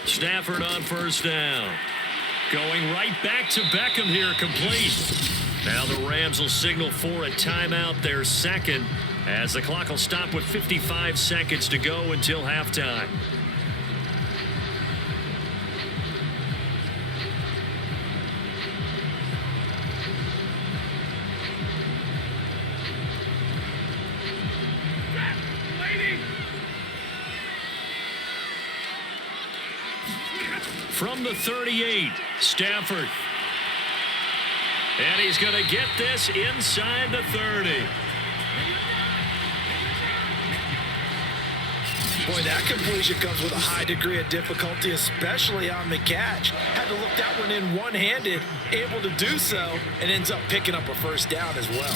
Stafford on first down. Going right back to Beckham here, complete. Now the Rams will signal for a timeout, their second, as the clock will stop with 55 seconds to go until halftime. From the 38, Stafford. And he's going to get this inside the 30. Boy, that completion comes with a high degree of difficulty, especially on the catch. Had to look that one in one-handed, able to do so, and ends up picking up a first down as well.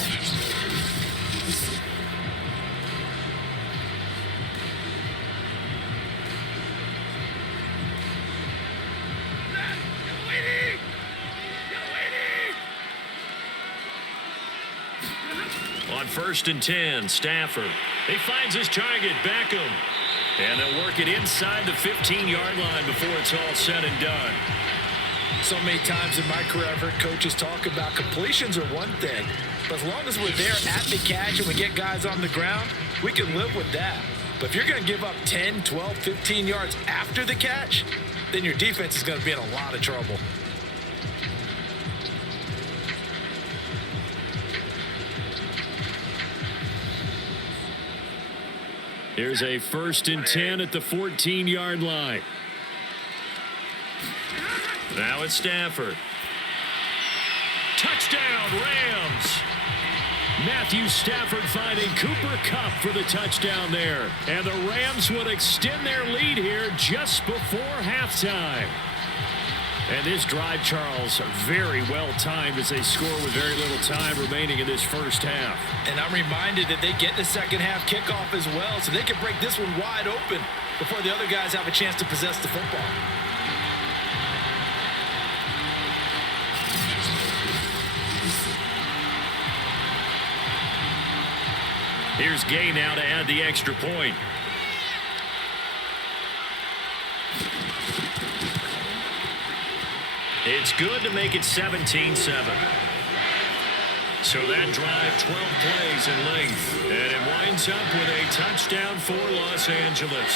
On 1st and 10, Stafford. He finds his target, Beckham. And they'll work it inside the 15-yard line before it's all said and done. So many times in my career, I've heard coaches talk about completions are one thing. But as long as we're there at the catch and we get guys on the ground, we can live with that. But if you're going to give up 10, 12, 15 yards after the catch, then your defense is going to be in a lot of trouble. Here's a 1st and 10 at the 14-yard line. Now it's Stafford. Touchdown, Rams. Matthew Stafford finding Cooper Kupp for the touchdown there. And the Rams would extend their lead here just before halftime. And this drive, Charles, very well timed as they score with very little time remaining in this first half. And I'm reminded that they get the second half kickoff as well, so they can break this one wide open before the other guys have a chance to possess the football. Here's Gay now to add the extra point. It's good to make it 17-7. So that drive, 12 plays in length. And it winds up with a touchdown for Los Angeles.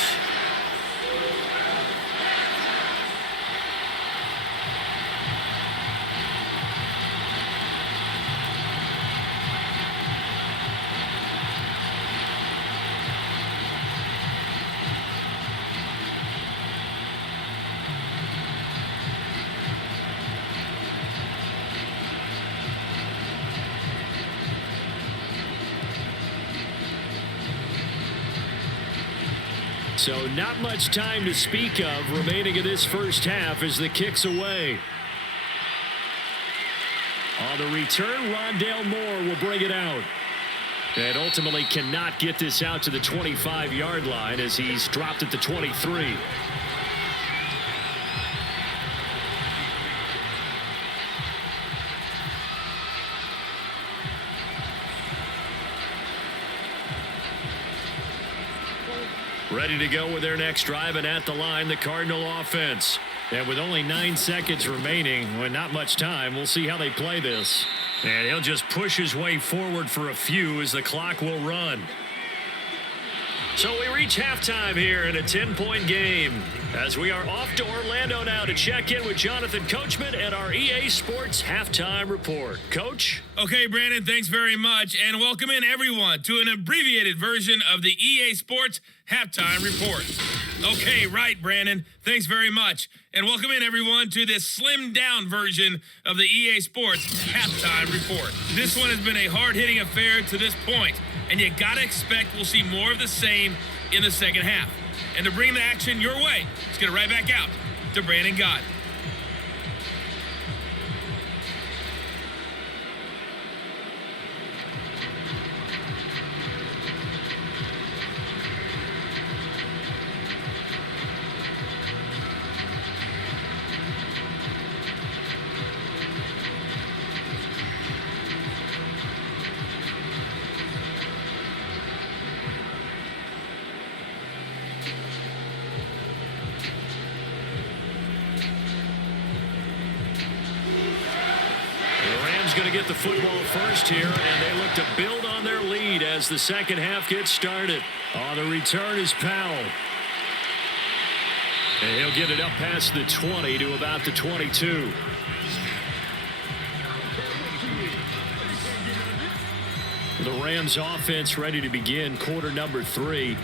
So not much time to speak of remaining in this first half as the kick's away. On the return, Rondale Moore will bring it out. And ultimately cannot get this out to the 25-yard line as he's dropped at the 23. Ready to go with their next drive, and at the line, the Cardinal offense. And with only 9 seconds remaining, with not much time, we'll see how they play this. And he'll just push his way forward for a few as the clock will run. So we reach halftime here in a 10-point game as we are off to Orlando now to check in with Jonathan Coachman and our EA Sports Halftime Report. Coach? Okay, Brandon, thanks very much, and welcome in everyone to an abbreviated version of the EA Sports Halftime Report. Okay, right, Brandon, thanks very much, and welcome in everyone to this slimmed-down version of the EA Sports Halftime Report. This one has been a hard-hitting affair to this point, and you gotta expect we'll see more of the same in the second half. And to bring the action your way, let's get it right back out to Brandon Gott. Going to get the football first here, and they look to build on their lead as the second half gets started. On the return is Powell. And he'll get it up past the 20 to about the 22. The Rams offense ready to begin quarter number 3.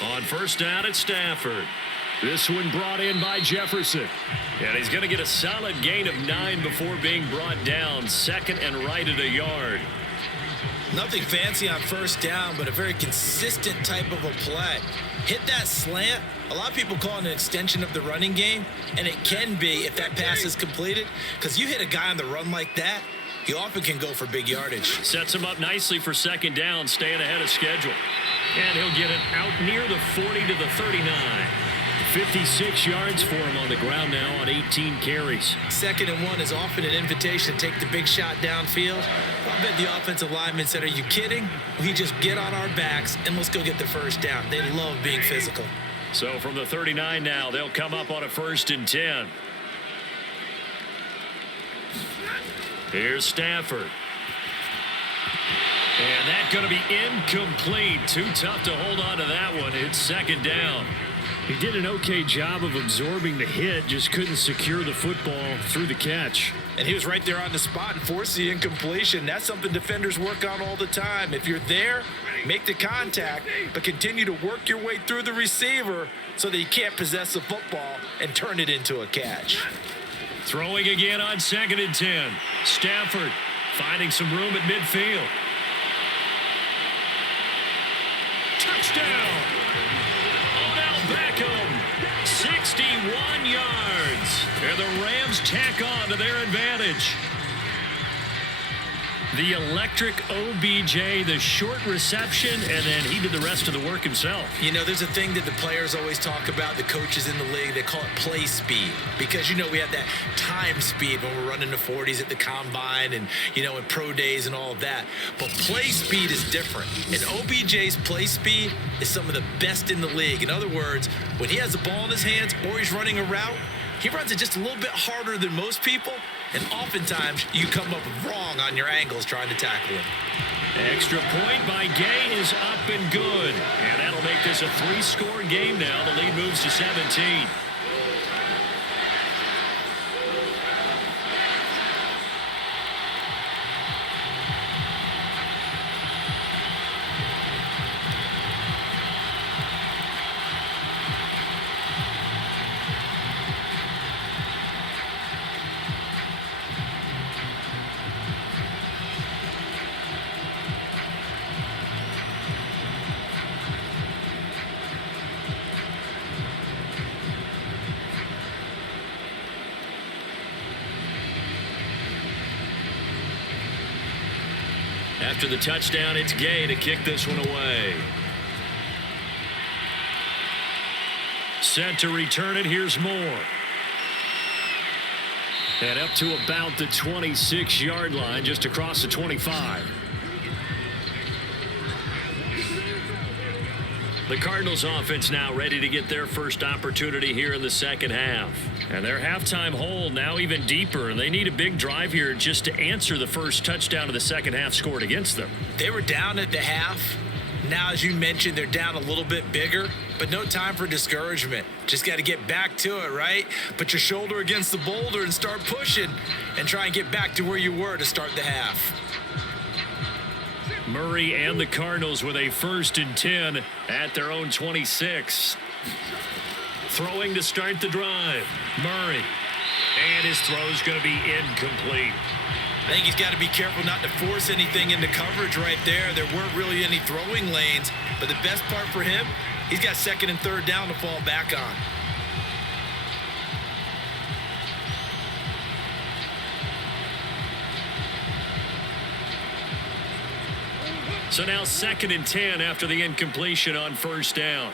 On first down at Stafford. This one brought in by Jefferson. And he's going to get a solid gain of 9 before being brought down. Second and right at a yard. Nothing fancy on first down, but a very consistent type of a play. Hit that slant. A lot of people call it an extension of the running game, and it can be if that pass is completed, because you hit a guy on the run like that, he often can go for big yardage. Sets him up nicely for second down, staying ahead of schedule. And he'll get it out near the 40 to the 39. 56 yards for him on the ground now on 18 carries. 2nd and 1 is often an invitation to take the big shot downfield. I bet the offensive linemen said, are you kidding? We just get on our backs and let's go get the first down. They love being physical. So from the 39 now, they'll come up on a 1st and 10. Here's Stafford. And that's going to be incomplete. Too tough to hold on to that one. It's second down. He did an okay job of absorbing the hit, just couldn't secure the football through the catch. And he was right there on the spot and forced the incompletion. That's something defenders work on all the time. If you're there, make the contact, but continue to work your way through the receiver so that you can't possess the football and turn it into a catch. Throwing again on 2nd and 10. Stafford finding some room at midfield. Touchdown! Odell Beckham, 61 yards. And the Rams tack on to their advantage. The electric OBJ, the short reception, and then he did the rest of the work himself. You know, there's a thing that the players always talk about, the coaches in the league, they call it play speed. Because, you know, we have that time speed when we're running the 40s at the combine and, you know, in pro days and all of that. But play speed is different. And OBJ's play speed is some of the best in the league. In other words, when he has the ball in his hands or he's running a route, he runs it just a little bit harder than most people, and oftentimes you come up wrong on your angles trying to tackle him. Extra point by Gay is up and good. And that'll make this a 3-score game now. The lead moves to 17. After the touchdown, it's Gay to kick this one away. Set to return it. Here's Moore. And up to about the 26-yard line, just across the 25. The Cardinals offense now ready to get their first opportunity here in the second half. And their halftime hole now even deeper, and they need a big drive here just to answer the first touchdown of the second half scored against them. They were down at the half. Now, as you mentioned, they're down a little bit bigger, but no time for discouragement. Just got to get back to it, right? Put your shoulder against the boulder and start pushing and try and get back to where you were to start the half. Murray and the Cardinals with a 1st and 10 at their own 26. Throwing to start the drive. Murray. And his throw's going to be incomplete. I think he's got to be careful not to force anything into coverage right there. There weren't really any throwing lanes, but the best part for him, he's got 2nd and 3rd down to fall back on. So now 2nd and 10 after the incompletion on 1st down.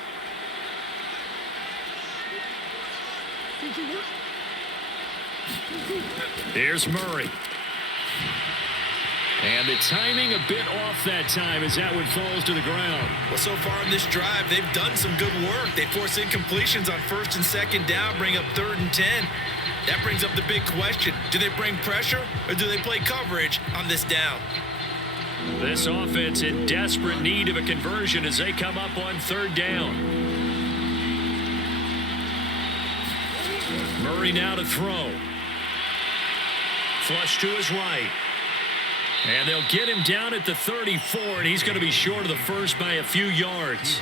Here's Murray. And the timing a bit off that time as that one falls to the ground. Well, so far in this drive, they've done some good work. They force incompletions on 1st and 2nd down, bring up 3rd and 10. That brings up the big question. Do they bring pressure or do they play coverage on this down? This offense in desperate need of a conversion as they come up on 3rd down. Murray now to throw. Flush to his right. And they'll get him down at the 34, and he's going to be short of the first by a few yards.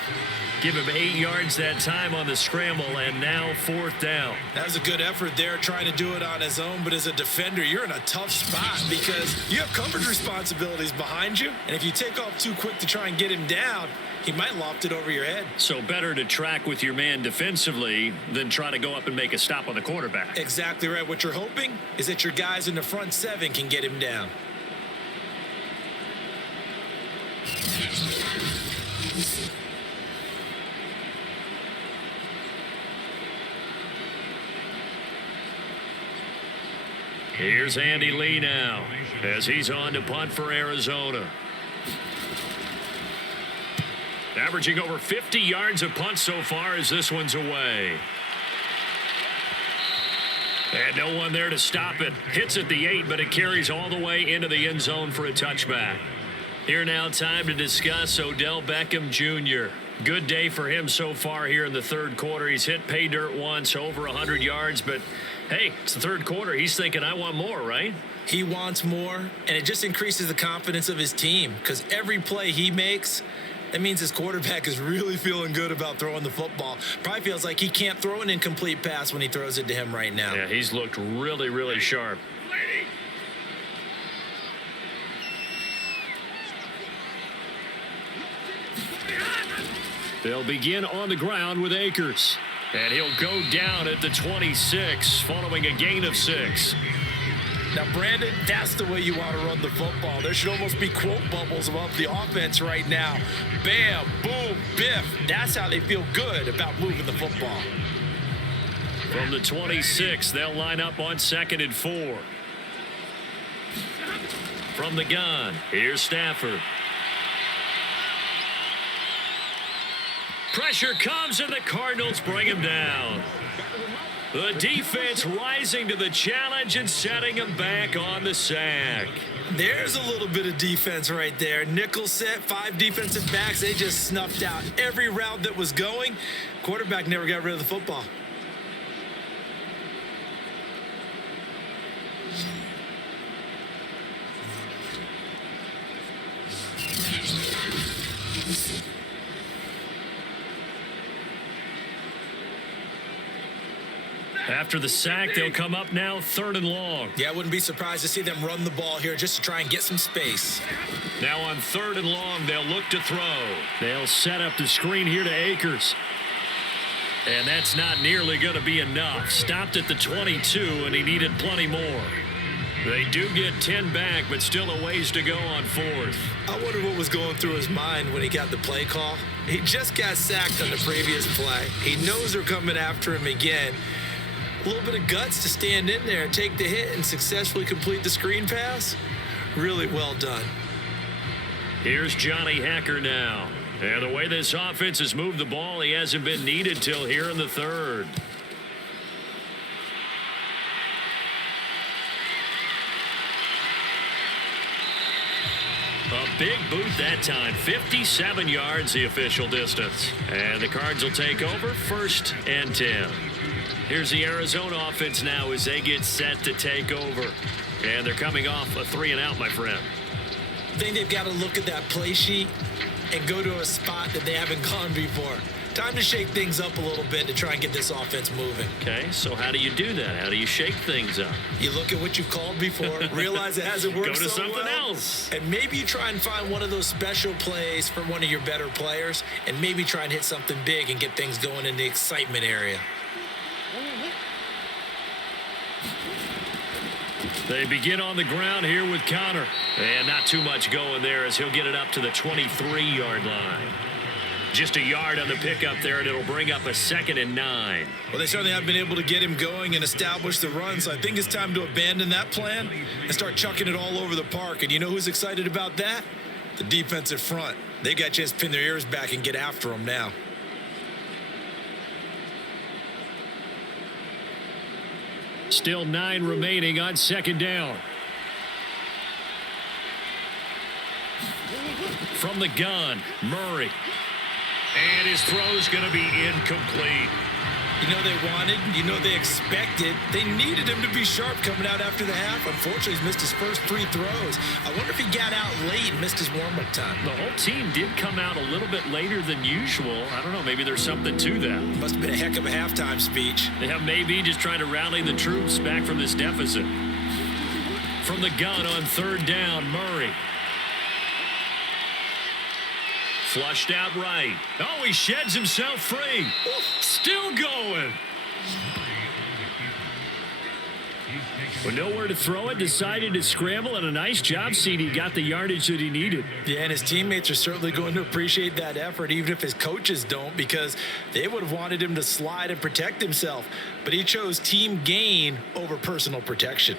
Give him 8 yards that time on the scramble, and now 4th down. That was a good effort there, trying to do it on his own, but as a defender, you're in a tough spot because you have coverage responsibilities behind you, and if you take off too quick to try and get him down, he might loft it over your head. So better to track with your man defensively than try to go up and make a stop on the quarterback. Exactly right. What you're hoping is that your guys in the front 7 can get him down. Here's Andy Lee now as he's on to punt for Arizona. Averaging over 50 yards a punt so far as this one's away. And no one there to stop it. Hits at the 8, but it carries all the way into the end zone for a touchback. Here now, time to discuss Odell Beckham Jr. Good day for him so far here in the 3rd quarter. He's hit pay dirt once, over 100 yards, but hey, it's the 3rd quarter. He's thinking, I want more, right? He wants more, and it just increases the confidence of his team because every play he makes, that means his quarterback is really feeling good about throwing the football. Probably feels like he can't throw an incomplete pass when he throws it to him right now. Yeah, he's looked really, really sharp. They'll begin on the ground with Akers. And he'll go down at the 26 following a gain of 6. Now, Brandon, that's the way you want to run the football. There should almost be quote bubbles above the offense right now. Bam, boom, biff. That's how they feel good about moving the football. From the 26, they'll line up on 2nd and 4. From the gun, here's Stafford. Pressure comes, and the Cardinals bring him down. The defense rising to the challenge and setting him back on the sack. There's a little bit of defense right there. Nickel set, 5 defensive backs. They just snuffed out every route that was going. Quarterback never got rid of the football. After the sack, they'll come up now 3rd and long. Yeah, I wouldn't be surprised to see them run the ball here just to try and get some space. Now on 3rd and long, they'll look to throw. They'll set up the screen here to Akers. And that's not nearly going to be enough. Stopped at the 22, and he needed plenty more. They do get 10 back, but still a ways to go on 4th. I wonder what was going through his mind when he got the play call. He just got sacked on the previous play. He knows they're coming after him again. A little bit of guts to stand in there and take the hit and successfully complete the screen pass. Really well done. Here's Johnny Hacker now. And the way this offense has moved the ball, he hasn't been needed till here in the 3rd. A big boot that time. 57 yards the official distance. And the Cards will take over 1st and 10. Here's the Arizona offense now as they get set to take over. And they're coming off a 3-and-out, my friend. I think they've got to look at that play sheet and go to a spot that they haven't gone before. Time to shake things up a little bit to try and get this offense moving. Okay, so how do you do that? How do you shake things up? You look at what you've called before, realize it hasn't worked Go to so something well, else. and maybe you try and find one of those special plays from one of your better players, and maybe try and hit something big and get things going in the excitement area. They begin on the ground here with Connor. And not too much going there as he'll get it up to the 23-yard line. Just a yard on the pickup there, and it'll bring up a 2nd and 9. Well, they certainly have been able to get him going and establish the run, so I think it's time to abandon that plan and start chucking it all over the park. And you know who's excited about that? The defensive front. They got a chance to pin their ears back and get after him now. Still 9 remaining on 2nd down. From the gun, Murray. And his throw's going to be incomplete. You know they wanted, you know they expected. They needed him to be sharp coming out after the half. Unfortunately, he's missed his first 3 throws. I wonder if he got out late and missed his warm-up time. The whole team did come out a little bit later than usual. I don't know, maybe there's something to that. Must have been a heck of a halftime speech. Yeah, maybe just trying to rally the troops back from this deficit. From the gun on 3rd down, Murray. Flushed out right. Oh, he sheds himself free. Still going. With nowhere to throw it, decided to scramble, and a nice job, CD. Got the yardage that he needed. Yeah, and his teammates are certainly going to appreciate that effort, even if his coaches don't, because they would have wanted him to slide and protect himself. But he chose team gain over personal protection.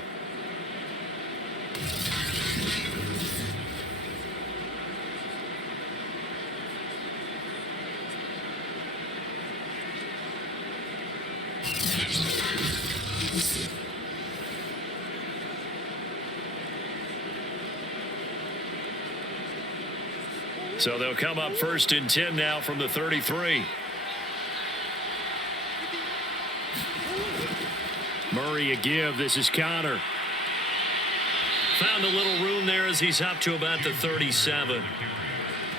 So they'll come up 1st and 10 now from the 33. Murray a give. This is Connor. Found a little room there as he's up to about the 37.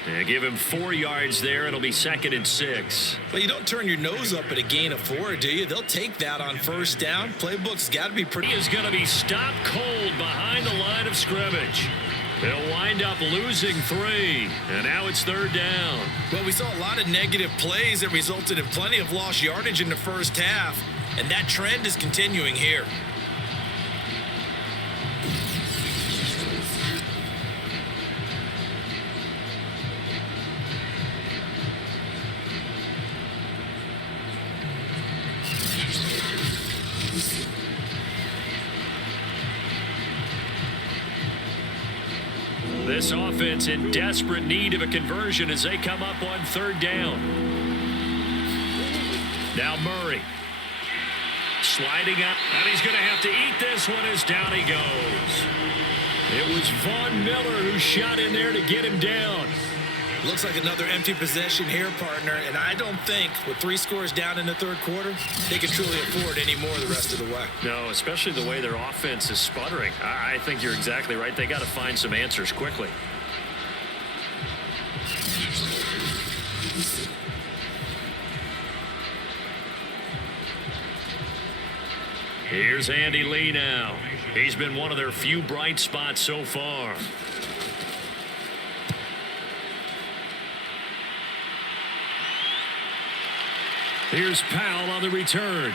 Yeah, give him 4 yards there. It'll be 2nd and 6. Well, you don't turn your nose up at a gain of 4, do you? They'll take that on 1st down. Playbook's got to be pretty. He is going to be stopped cold behind the line of scrimmage. They'll wind up losing 3, and now it's 3rd down. Well, we saw a lot of negative plays that resulted in plenty of lost yardage in the first half, and that trend is continuing here. This offense in desperate need of a conversion as they come up on 3rd down. Now Murray. Sliding up, and he's going to have to eat this one as down he goes. It was Von Miller who shot in there to get him down. Looks like another empty possession here, partner, and I don't think with 3 scores down in the 3rd quarter, they can truly afford any more the rest of the way. No, especially the way their offense is sputtering. I think you're exactly right. They got to find some answers quickly. Here's Andy Lee now. He's been one of their few bright spots so far. Here's Powell on the return.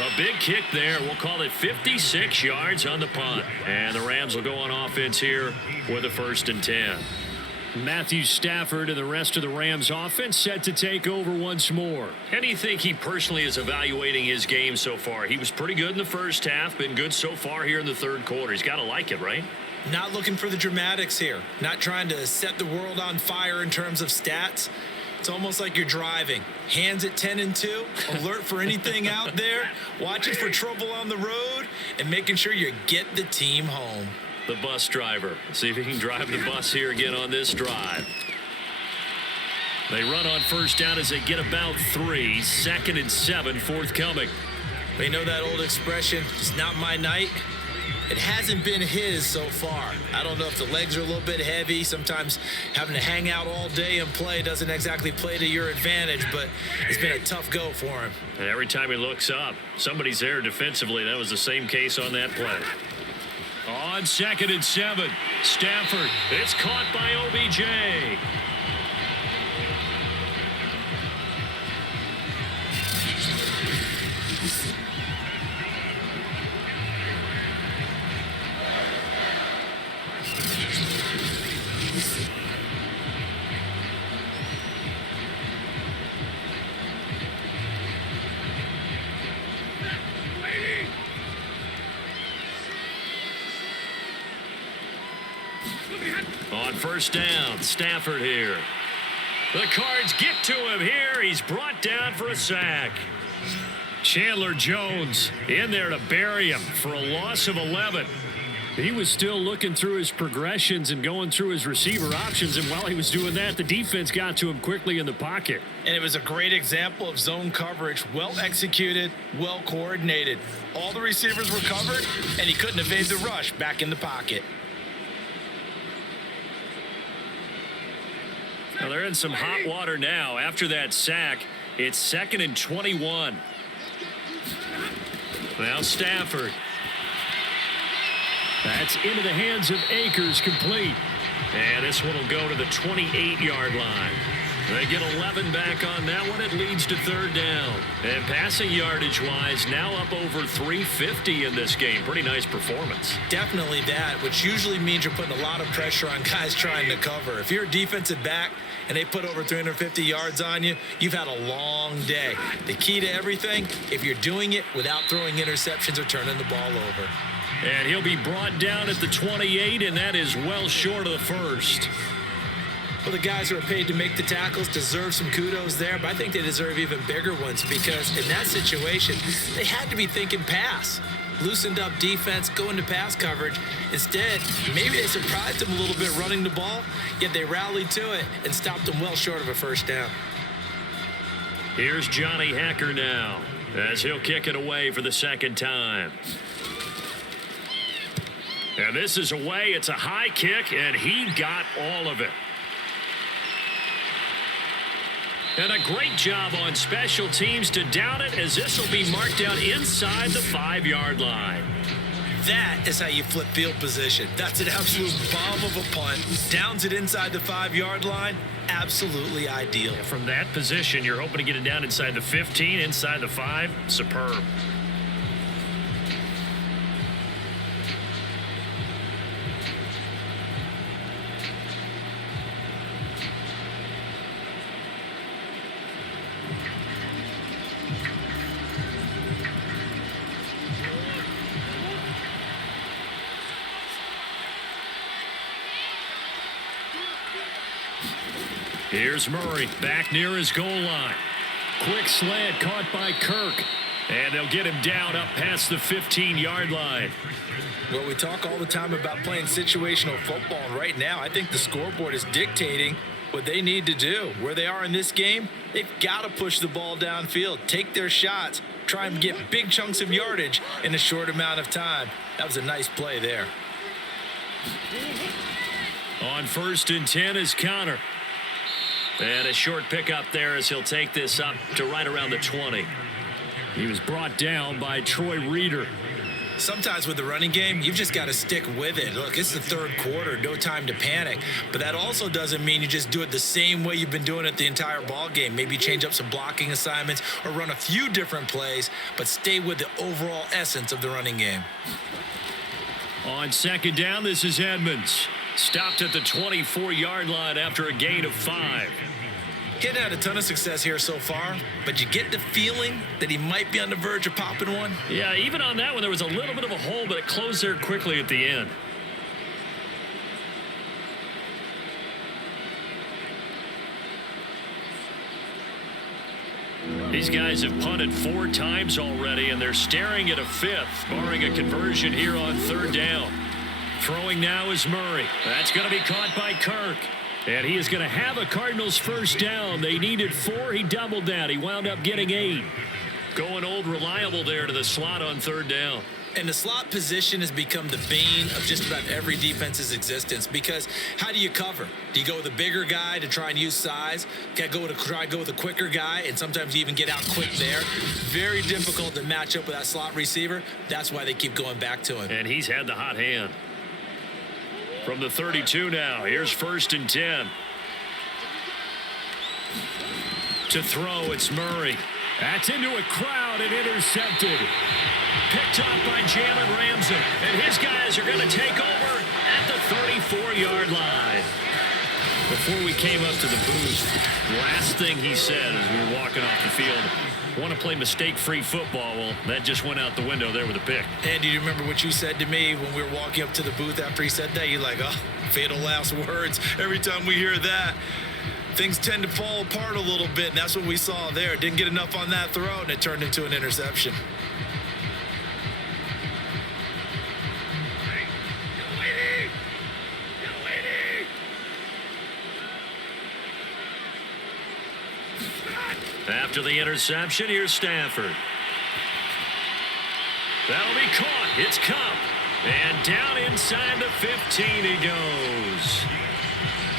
A big kick there. We'll call it 56 yards on the punt. And the Rams will go on offense here with a 1st and 10. Matthew Stafford and the rest of the Rams offense set to take over once more. How do you think he personally is evaluating his game so far? He was pretty good in the 1st half, been good so far here in the 3rd quarter. He's got to like it, right? Not looking for the dramatics here. Not trying to set the world on fire in terms of stats. It's almost like you're driving. Hands at 10 and 2, alert for anything out there, watching for trouble on the road, and making sure you get the team home. The bus driver. See if he can drive the bus here again on this drive. They run on 1st down as they get about 3. 2nd and 7 forthcoming. They know that old expression, it's not my night. It hasn't been his so far. I don't know if the legs are a little bit heavy. Sometimes having to hang out all day and play doesn't exactly play to your advantage, but it's been a tough go for him. And every time he looks up, somebody's there defensively. That was the same case on that play. On 2nd and 7, Stafford. It's caught by OBJ. On 1st down, Stafford here. The Cards get to him here. He's brought down for a sack. Chandler Jones in there to bury him for a loss of 11. He was still looking through his progressions and going through his receiver options, and while he was doing that, the defense got to him quickly in the pocket. And it was a great example of zone coverage, well executed, well coordinated. All the receivers were covered, and he couldn't evade the rush back in the pocket. Well, they're in some hot water now. After that sack, it's 2nd and 21. Now Stafford. That's into the hands of Akers, complete. And this one will go to the 28-yard line. They get 11 back on that one. It leads to 3rd down. And passing yardage-wise, now up over 350 in this game. Pretty nice performance. Definitely that, which usually means you're putting a lot of pressure on guys trying to cover. If you're a defensive back and they put over 350 yards on you, you've had a long day. The key to everything, if you're doing it without throwing interceptions or turning the ball over. And he'll be brought down at the 28, and that is well short of the 1st. Well, the guys who are paid to make the tackles deserve some kudos there, but I think they deserve even bigger ones because in that situation, they had to be thinking pass. Loosened up defense, going to pass coverage. Instead, maybe they surprised them a little bit running the ball, yet they rallied to it and stopped them well short of a 1st down. Here's Johnny Hacker now as he'll kick it away for the 2nd time. And this is away. It's a high kick, and he got all of it. And a great job on special teams to down it as this will be marked down inside the 5-yard line. That is how you flip field position. That's an absolute bomb of a punt. Downs it inside the 5-yard line. Absolutely ideal. Yeah, from that position, you're hoping to get it down inside the 15, inside the 5. Superb. Here's Murray back near his goal line. Quick slant caught by Kirk. And they'll get him down up past the 15-yard line. Well, we talk all the time about playing situational football, and right now I think the scoreboard is dictating what they need to do. Where they are in this game, they've got to push the ball downfield, take their shots, try and get big chunks of yardage in a short amount of time. That was a nice play there. On 1st and 10 is Connor. And a short pickup there as he'll take this up to right around the 20. He was brought down by Troy Reeder. Sometimes with the running game, you've just got to stick with it. Look, it's the third quarter, no time to panic. But that also doesn't mean you just do it the same way you've been doing it the entire ball game. Maybe change up some blocking assignments or run a few different plays, but stay with the overall essence of the running game. On 2nd down, this is Edmonds. Stopped at the 24-yard line after a gain of 5. He hadn't had a ton of success here so far, but you get the feeling that he might be on the verge of popping one. Yeah, even on that one, there was a little bit of a hole, but it closed there quickly at the end. These guys have punted 4 times already, and they're staring at a 5th, barring a conversion here on 3rd down. Throwing now is Murray. That's going to be caught by Kirk. And he is going to have a Cardinals first down. They needed 4. He doubled that. He wound up getting 8. Going old reliable there to the slot on 3rd down. And the slot position has become the bane of just about every defense's existence, because how do you cover? Do you go with a bigger guy to try and use size? Try to go with a quicker guy, and sometimes you even get out quick there. Very difficult to match up with that slot receiver. That's why they keep going back to him. And he's had the hot hand. From the 32 now, here's 1st and 10. To throw, it's Murray. That's into a crowd and intercepted. Picked up by Jalen Ramsey. And his guys are going to take over at the 34-yard line. Before we came up to the booth, last thing he said as we were walking off the field, want to play mistake-free football. Well, that just went out the window there with a pick. And do you remember what you said to me when we were walking up to the booth after he said that? You're like, oh, fatal last words. Every time we hear that, things tend to fall apart a little bit, and that's what we saw there. Didn't get enough on that throw, and it turned into an interception. After the interception, here's Stafford. That'll be caught. It's Cup. And down inside the 15 he goes.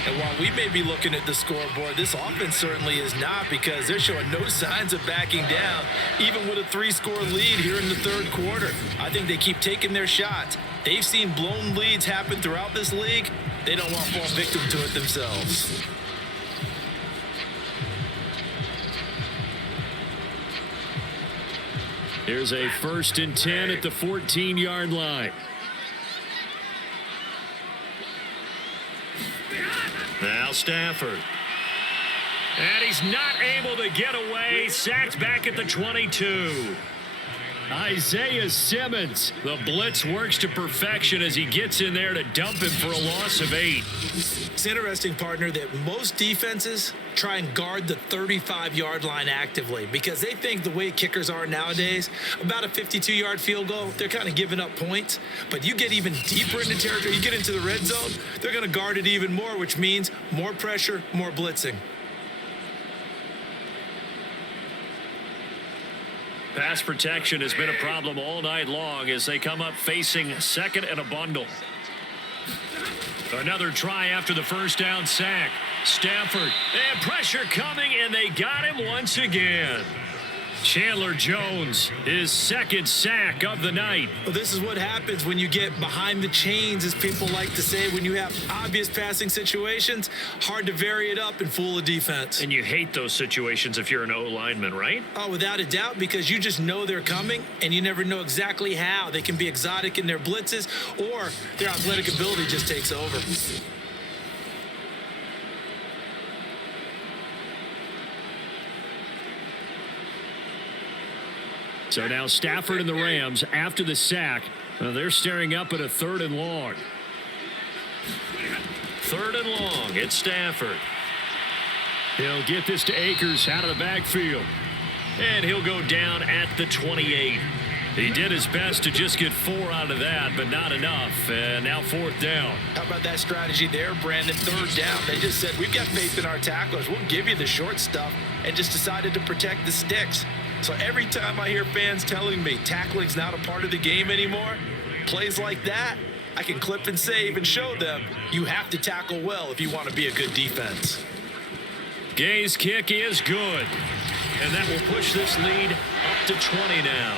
And while we may be looking at the scoreboard, this offense certainly is not, because they're showing no signs of backing down, even with a 3-score lead here in the third quarter. I think they keep taking their shots. They've seen blown leads happen throughout this league. They don't want to fall victim to it themselves. Here's a 1st and 10 at the 14-yard line. Now Stafford. And he's not able to get away. Sacked back at the 22. Isaiah Simmons. The blitz works to perfection as he gets in there to dump him for a loss of 8. It's interesting, partner, that most defenses try and guard the 35-yard line actively, because they think the way kickers are nowadays, about a 52-yard field goal, they're kind of giving up points. But you get even deeper into territory, you get into the red zone, they're going to guard it even more, which means more pressure, more blitzing. Pass protection has been a problem all night long as they come up facing 2nd and a bundle. Another try after the first down sack. Stafford, and pressure coming, and they got him once again. Chandler Jones, his 2nd sack of the night. Well, this is what happens when you get behind the chains, as people like to say. When you have obvious passing situations, hard to vary it up and fool a defense. And you hate those situations if you're an O-lineman, right? Oh, without a doubt, because you just know they're coming, and you never know exactly how. They can be exotic in their blitzes, or their athletic ability just takes over. So now Stafford and the Rams, after the sack, they're staring up at a 3rd and long. 3rd and long, it's Stafford. He'll get this to Akers out of the backfield. And he'll go down at the 28. He did his best to just get 4 out of that, but not enough. And now 4th down. How about that strategy there, Brandon? 3rd down. They just said, we've got faith in our tacklers. We'll give you the short stuff, and just decided to protect the sticks. So every time I hear fans telling me tackling's not a part of the game anymore, plays like that, I can clip and save and show them you have to tackle well if you want to be a good defense. Gay's kick is good. And that will push this lead up to 20 now.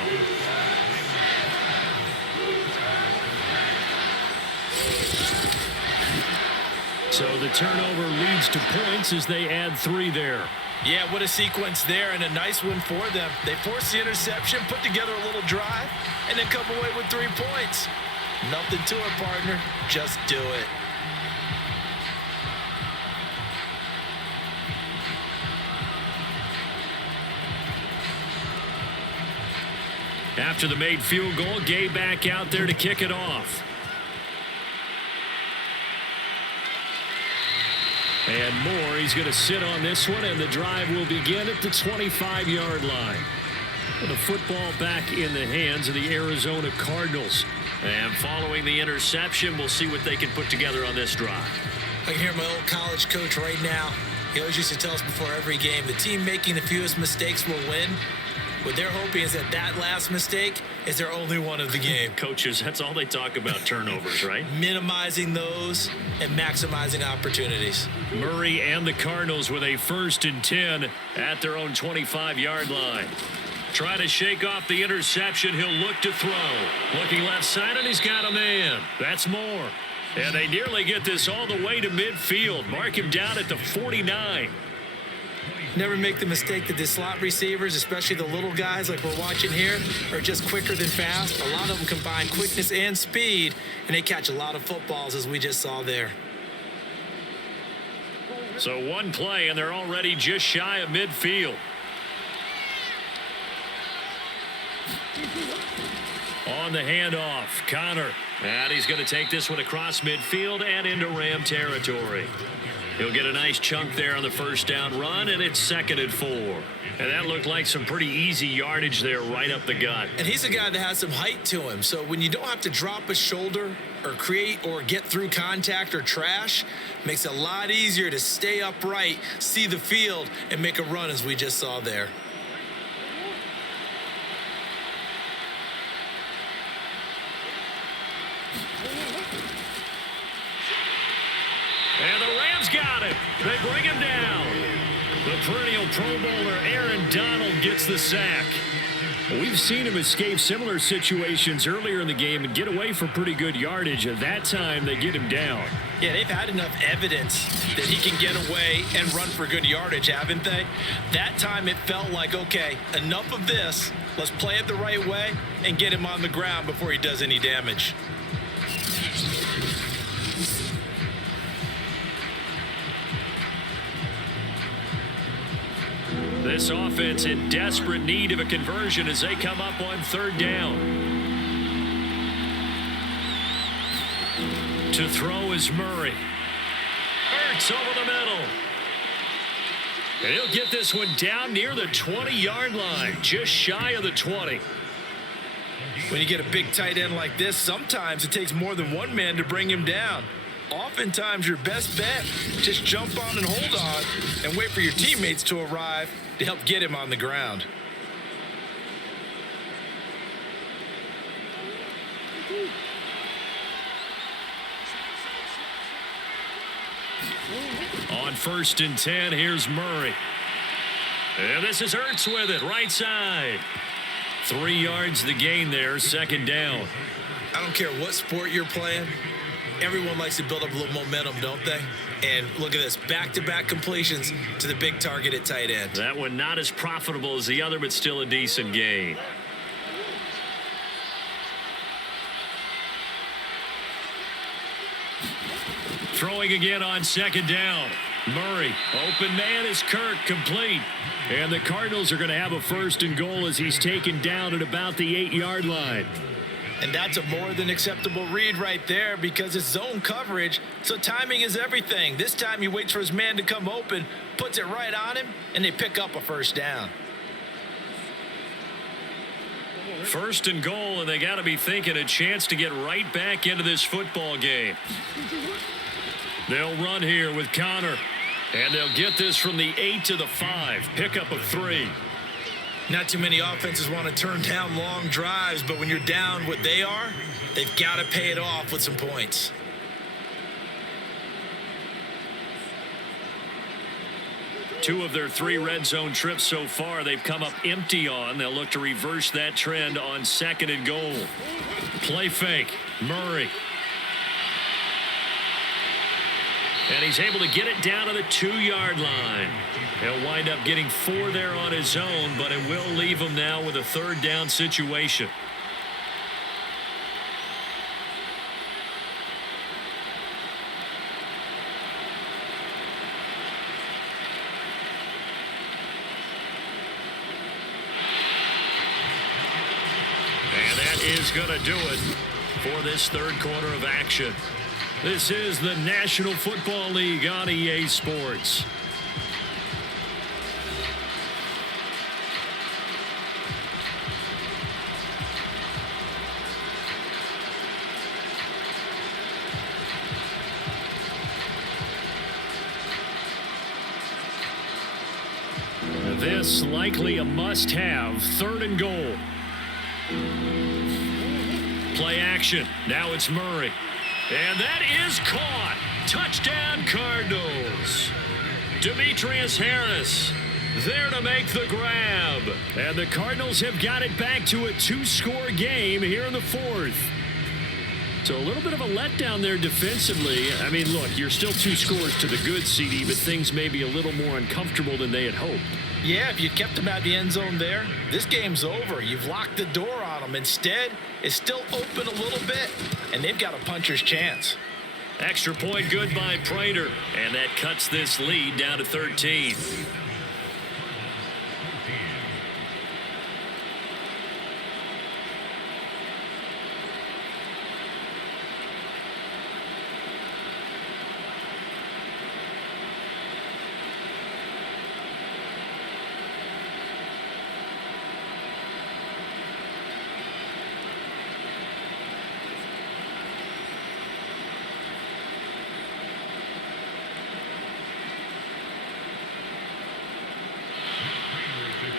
So the turnover leads to points as they add 3 there. Yeah, what a sequence there, and a nice one for them. They force the interception, put together a little drive, and then come away with 3 points. Nothing to it, partner. Just do it. After the made field goal, Gay back out there to kick it off. And Moore, he's going to sit on this one, and the drive will begin at the 25-yard line. The football back in the hands of the Arizona Cardinals. And following the interception, we'll see what they can put together on this drive. I can hear my old college coach right now. He always used to tell us before every game, the team making the fewest mistakes will win. What they're hoping is that last mistake is their only one of the game. Coaches, that's all they talk about, turnovers, right? Minimizing those and maximizing opportunities. Murray and the Cardinals with a 1st and 10 at their own 25-yard line. Try to shake off the interception. He'll look to throw. Looking left side, and he's got a man. That's Moore. And they nearly get this all the way to midfield. Mark him down at the 49. Never make the mistake that the slot receivers, especially the little guys like we're watching here, are just quicker than fast. A lot of them combine quickness and speed, and they catch a lot of footballs, as we just saw there. So one play, and they're already just shy of midfield. On the handoff, Connor. And he's going to take this one across midfield and into Ram territory. He'll get a nice chunk there on the 1st down run, and it's 2nd and 4. And that looked like some pretty easy yardage there right up the gut. And he's a guy that has some height to him. So when you don't have to drop a shoulder or create or get through contact or trash, makes it a lot easier to stay upright, see the field, and make a run as we just saw there. And the Rams got it. They bring him down. The perennial Pro Bowler Aaron Donald gets the sack. We've seen him escape similar situations earlier in the game and get away for pretty good yardage. At that time, they get him down. Yeah, they've had enough evidence that he can get away and run for good yardage, haven't they? That time it felt like, okay, enough of this. Let's play it the right way and get him on the ground before he does any damage. This offense in desperate need of a conversion as they come up on 3rd down. To throw is Murray. Ertz over the middle. And he'll get this one down near the 20-yard line, just shy of the 20. When you get a big tight end like this, sometimes it takes more than one man to bring him down. Oftentimes, your best bet, just jump on and hold on and wait for your teammates to arrive to help get him on the ground. On 1st and 10, here's Murray. And this is Ertz with it, right side. 3 yards the gain there, 2nd down. I don't care what sport you're playing. Everyone likes to build up a little momentum, don't they? And look at this, back-to-back completions to the big target at tight end. That one not as profitable as the other, but still a decent gain. Throwing again on 2nd down. Murray, open man is Kirk, complete. And the Cardinals are going to have a 1st and goal as he's taken down at about the 8-yard line. And that's a more than acceptable read right there because it's zone coverage, so timing is everything. This time he waits for his man to come open, puts it right on him, and they pick up a first down. First and goal, and they got to be thinking a chance to get right back into this football game. They'll run here with Connor, and they'll get this from the 8 to the 5, pickup of 3. Not too many offenses want to turn down long drives, but when you're down what they are, they've got to pay it off with some points. Two of their 3 red zone trips so far, they've come up empty on. They'll look to reverse that trend on 2nd and goal. Play fake, Murray. And he's able to get it down to the 2-yard line. He'll wind up getting 4 there on his own, but it will leave him now with a 3rd down situation. And that is going to do it for this 3rd quarter of action. This is the National Football League on EA Sports. This likely a must-have, 3rd and goal. Play action. Now it's Murray. And that is caught. Touchdown, Cardinals. Demetrius Harris there to make the grab. And the Cardinals have got it back to a 2-score game here in the 4th. So a little bit of a letdown there defensively. I mean, look, you're still 2 scores to the good, CD, but things may be a little more uncomfortable than they had hoped. Yeah, if you kept them out of the end zone there, this game's over. You've locked the door on them. Instead, it's still open a little bit, and they've got a puncher's chance. Extra point good by Prater, and that cuts this lead down to 13.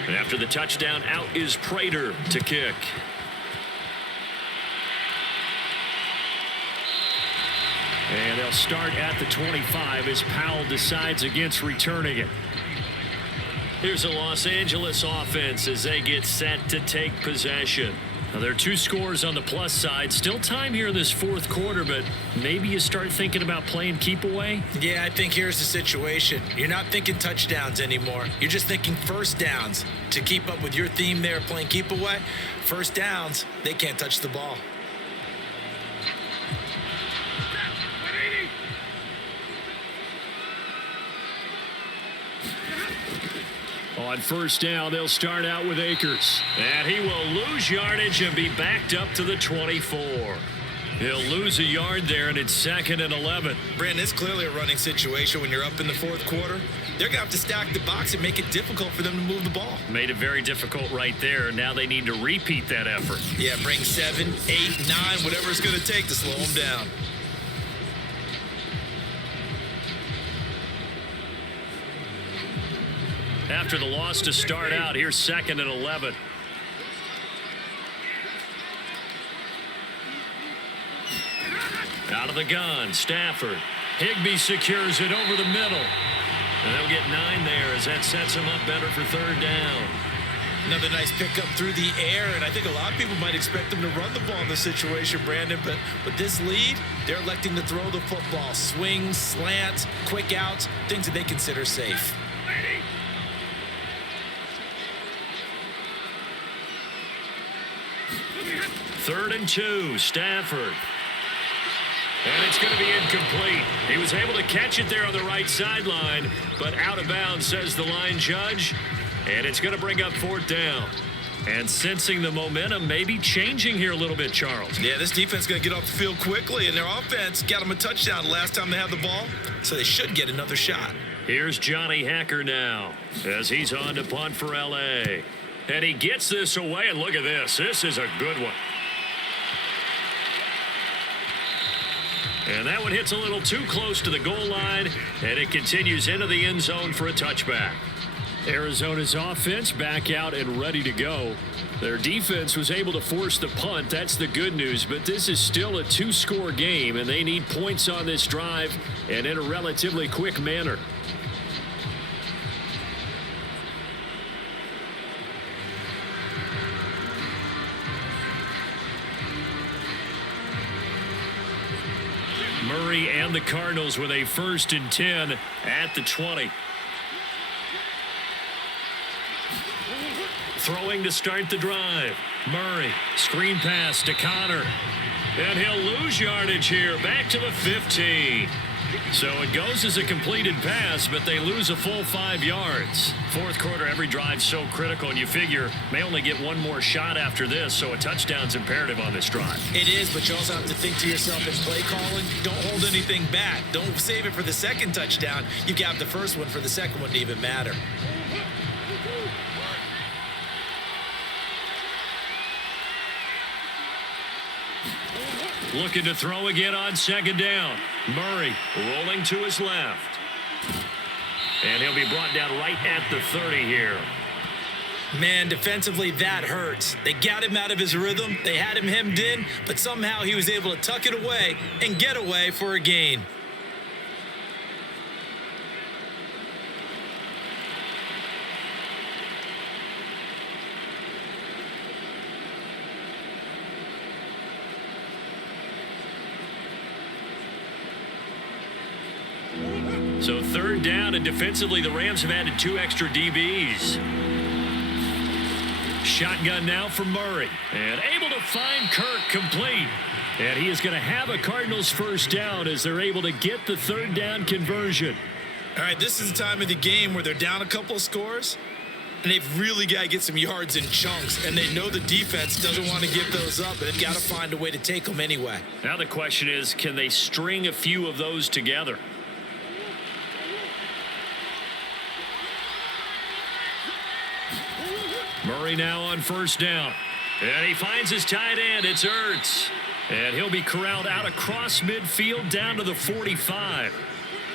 And after the touchdown, out is Prater to kick. And they'll start at the 25 as Powell decides against returning it. Here's a Los Angeles offense as they get set to take possession. Now, there are 2 scores on the plus side. Still time here in this 4th quarter, but maybe you start thinking about playing keep away? Yeah, I think here's the situation. You're not thinking touchdowns anymore. You're just thinking first downs. To keep up with your theme there, playing keep away, first downs, they can't touch the ball. On first down, they'll start out with Akers. And he will lose yardage and be backed up to the 24. He'll lose a yard there, and it's 2nd and 11. Brandon, it's clearly a running situation when you're up in the 4th quarter. They're going to have to stack the box and make it difficult for them to move the ball. Made it very difficult right there. Now they need to repeat that effort. Yeah, bring 7, 8, 9, whatever it's going to take to slow them down. After the loss to start out, here's 2nd and 11. Out of the gun, Stafford. Higbee secures it over the middle. And they'll get 9 there as that sets them up better for 3rd down. Another nice pickup through the air, and I think a lot of people might expect them to run the ball in this situation, Brandon, but with this lead, they're electing to throw the football. Swings, slants, quick outs, things that they consider safe. 3rd and 2, Stafford. And it's going to be incomplete. He was able to catch it there on the right sideline, but out of bounds, says the line judge. And it's going to bring up 4th down. And sensing the momentum maybe changing here a little bit, Charles. Yeah, this defense is going to get off the field quickly, and their offense got them a touchdown last time they had the ball, so they should get another shot. Here's Johnny Hacker now as he's on to punt for L.A. And he gets this away, and look at this. This is a good one. And that one hits a little too close to the goal line, and it continues into the end zone for a touchback. Arizona's offense back out and ready to go. Their defense was able to force the punt. That's the good news, but this is still a two-score game, and they need points on this drive and in a relatively quick manner. Murray and the Cardinals with a 1st and 10 at the 20. Throwing to start the drive. Murray, screen pass to Connor. And he'll lose yardage here, back to the 15. So it goes as a completed pass, but they lose a full 5 yards. Fourth quarter, every drive's so critical, and you figure may only get one more shot after this, so a touchdown's imperative on this drive. It is, but you also have to think to yourself in play calling, don't hold anything back. Don't save it for the second touchdown. You got the first one for the second one to even matter. Looking to throw again on 2nd down. Murray rolling to his left. And he'll be brought down right at the 30 here. Man, defensively, that hurts. They got him out of his rhythm. They had him hemmed in, but somehow he was able to tuck it away and get away for a gain. So 3rd down, and defensively, the Rams have added 2 extra DBs. Shotgun now for Murray. And able to find Kirk complete. And he is going to have a Cardinals 1st down as they're able to get the 3rd down conversion. All right, this is the time of the game where they're down a couple of scores, and they've really got to get some yards in chunks, and they know the defense doesn't want to give those up, but they've got to find a way to take them anyway. Now the question is, can they string a few of those together? Murray now on 1st down. And he finds his tight end. It's Ertz. And he'll be corralled out across midfield down to the 45.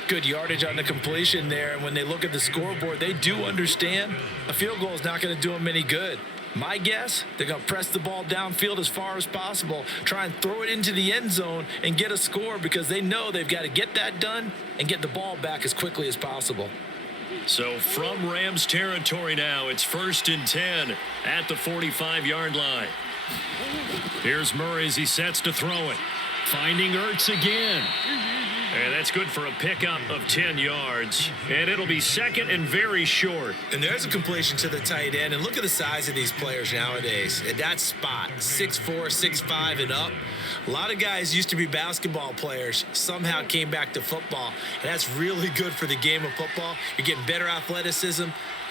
Good yardage on the completion there. And when they look at the scoreboard, they do understand a field goal is not going to do them any good. My guess, they're going to press the ball downfield as far as possible, try and throw it into the end zone and get a score because they know they've got to get that done and get the ball back as quickly as possible. So from Rams territory now, it's 1st and 10 at the 45-yard line. Here's Murray as he sets to throw it. Finding Ertz again. And that's good for a pickup of 10 yards. And it'll be 2nd and very short. And there's a completion to the tight end. And look at the size of these players nowadays. At that spot, 6'4", 6'5", and up. A lot of guys used to be basketball players, somehow came back to football. And that's really good for the game of football. You're getting better athleticism,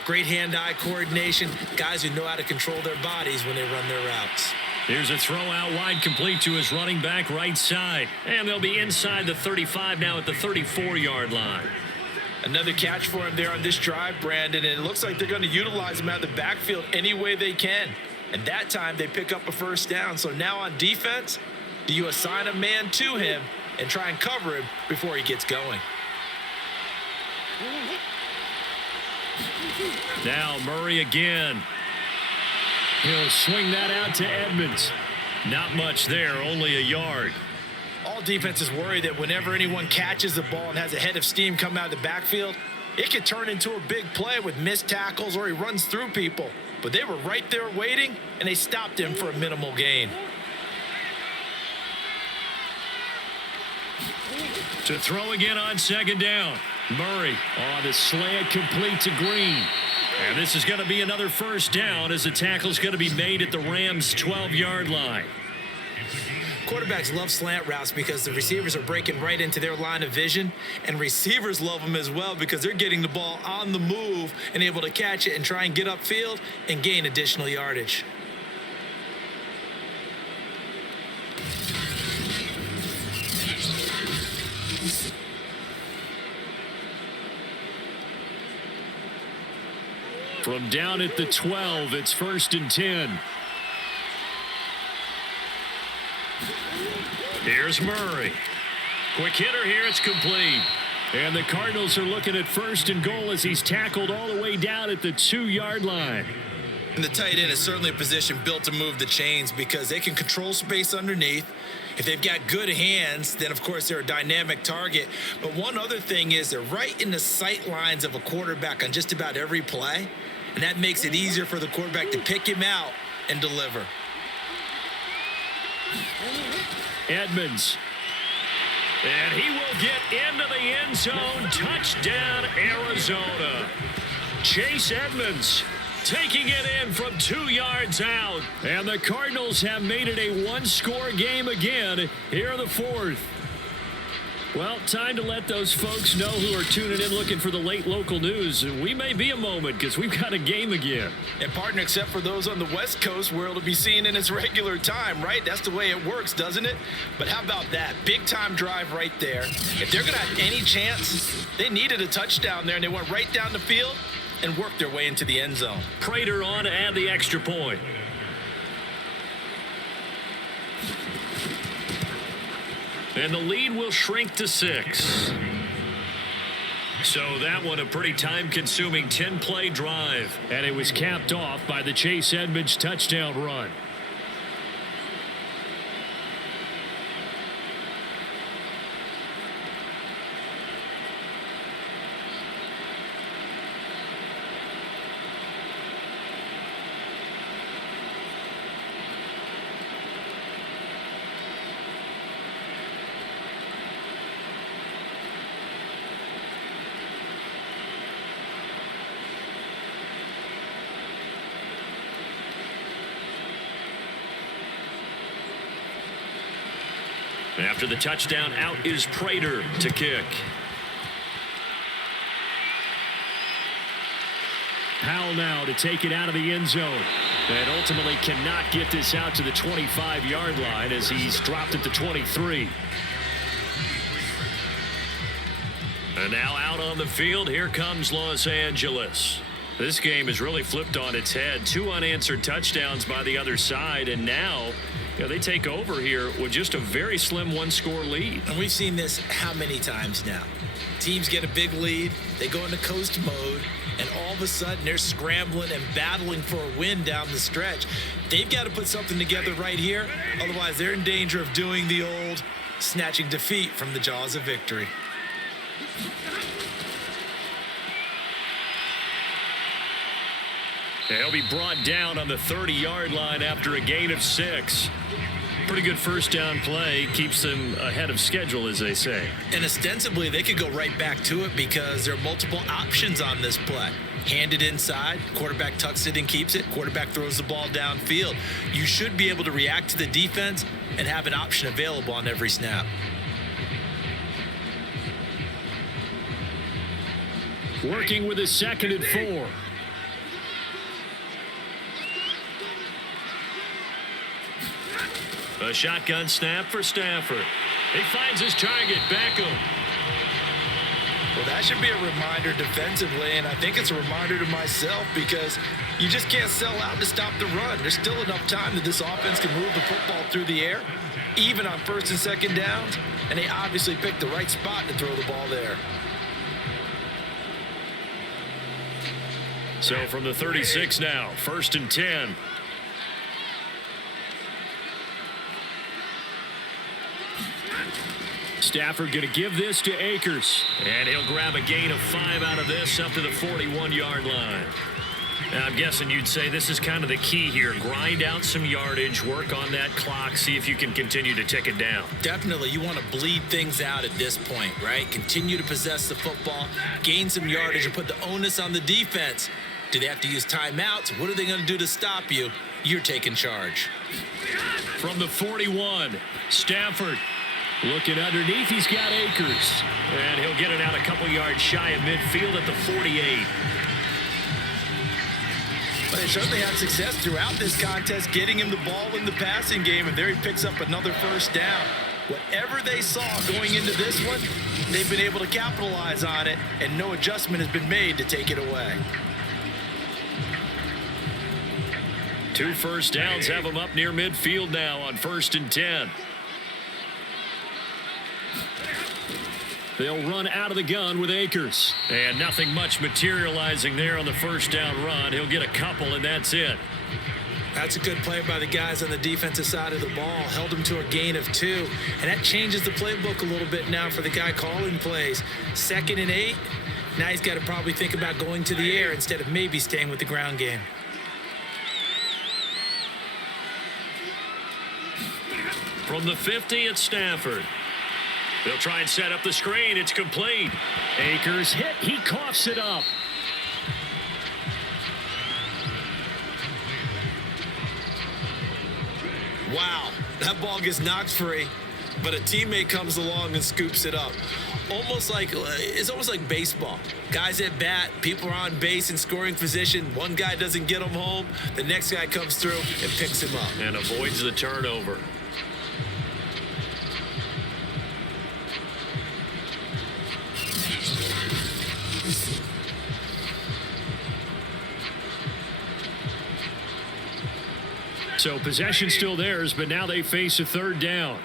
great hand-eye coordination, guys who know how to control their bodies when they run their routes. Here's a throw out wide complete to his running back right side. And they'll be inside the 35 now at the 34-yard line. Another catch for him there on this drive, Brandon, and it looks like they're going to utilize him out of the backfield any way they can. And that time they pick up a 1st down. So now on defense, do you assign a man to him and try and cover him before he gets going? Now Murray again. He'll swing that out to Edmonds. Not much there, only a yard. All defenses worry that whenever anyone catches the ball and has a head of steam come out of the backfield, it could turn into a big play with missed tackles or he runs through people. But they were right there waiting, and they stopped him for a minimal gain. To throw again on 2nd down. Murray on the slant complete to Green. And this is going to be another 1st down as the tackle's going to be made at the Rams' 12-yard line. quarterbacks love slant routes because the receivers are breaking right into their line of vision, and receivers love them as well because they're getting the ball on the move and able to catch it and try and get upfield and gain additional yardage. From down at the 12, it's 1st and 10. Here's Murray. Quick hitter here, it's complete. And the Cardinals are looking at 1st and goal as he's tackled all the way down at the 2-yard line. And the tight end is certainly a position built to move the chains because they can control space underneath. If they've got good hands, then of course they're a dynamic target. But one other thing is they're right in the sight lines of a quarterback on just about every play. And that makes it easier for the quarterback to pick him out and deliver. Edmonds. And he will get into the end zone. Touchdown, Arizona. Chase Edmonds taking it in from 2 yards out. And the Cardinals have made it a one-score game again here in the 4th. Well, time to let those folks know who are tuning in looking for the late local news. We may be a moment because we've got a game again. And partner, except for those on the West Coast where it'll be seen in its regular time, right? That's the way it works, doesn't it? But how about that? Big time drive right there. If they're going to have any chance, they needed a touchdown there, and they went right down the field and worked their way into the end zone. Prater on to add the extra point. And the lead will shrink to 6. So that one a pretty time-consuming 10-play drive. And it was capped off by the Chase Edmonds touchdown run. After the touchdown, out is Prater to kick. Powell now to take it out of the end zone. And ultimately cannot get this out to the 25-yard line as he's dropped at the 23. And now out on the field, here comes Los Angeles. This game is really flipped on its head. 2 unanswered touchdowns by the other side, and now they take over here with just a very slim one-score lead. And we've seen this how many times now? Teams get a big lead, they go into coast mode, and all of a sudden they're scrambling and battling for a win down the stretch. They've got to put something together right here, otherwise they're in danger of doing the old snatching defeat from the jaws of victory. He'll be brought down on the 30-yard line after a gain of 6. Pretty good first down play. Keeps them ahead of schedule, as they say. And ostensibly, they could go right back to it because there are multiple options on this play. Hand it inside, quarterback tucks it and keeps it, quarterback throws the ball downfield. You should be able to react to the defense and have an option available on every snap. Working with a 2nd and 4. A shotgun snap for Stafford. He finds his target, Beckham. Well, that should be a reminder defensively, and I think it's a reminder to myself because you just can't sell out to stop the run. There's still enough time that this offense can move the football through the air, even on 1st and 2nd downs, and they obviously picked the right spot to throw the ball there. So from the 36 now, 1st and 10. Stafford going to give this to Akers. And he'll grab a gain of 5 out of this up to the 41-yard line. Now, I'm guessing you'd say this is kind of the key here. Grind out some yardage, work on that clock, see if you can continue to tick it down. Definitely. You want to bleed things out at this point, right? Continue to possess the football, gain some yardage, and put the onus on the defense. Do they have to use timeouts? What are they going to do to stop you? you're taking charge. From the 41, Stafford looking underneath. He's got Akers. And he'll get it out a couple yards shy of midfield at the 48. But they certainly had success throughout this contest, getting him the ball in the passing game, and there he picks up another first down. Whatever they saw going into this one, they've been able to capitalize on it, and no adjustment has been made to take it away. 2 first downs have him up near midfield now on 1st and 10. They'll run out of the gun with Akers. And nothing much materializing there on the first down run. He'll get a couple, and that's it. That's a good play by the guys on the defensive side of the ball. Held him to a gain of 2. And that changes the playbook a little bit now for the guy calling plays. 2nd and 8. Now he's got to probably think about going to the air instead of maybe staying with the ground game. From the 50, it's Stafford. They'll try and set up the screen. It's complete. Akers hit. He coughs it up. Wow, that ball gets knocked free, but a teammate comes along and scoops it up. It's almost like baseball. Guys at bat, people are on base in scoring position. One guy doesn't get him home. The next guy comes through and picks him up. And avoids the turnover. So possession still theirs, but now they face a 3rd down.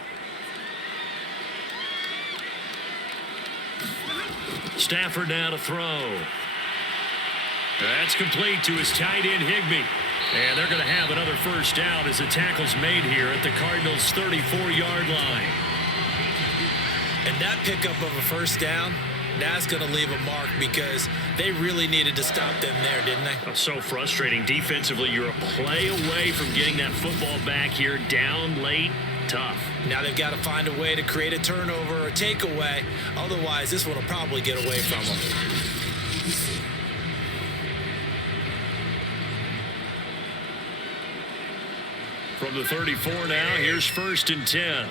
Stafford now to throw. That's complete to his tight end, Higbee. And they're going to have another first down as the tackle's made here at the Cardinals' 34-yard line. And that pickup of a first down, that's going to leave a mark because they really needed to stop them there, didn't they? That's so frustrating. Defensively, you're a play away from getting that football back here. Down late, tough. Now they've got to find a way to create a turnover or a takeaway. Otherwise, this one will probably get away from them. From the 34 now, here's 1st and 10.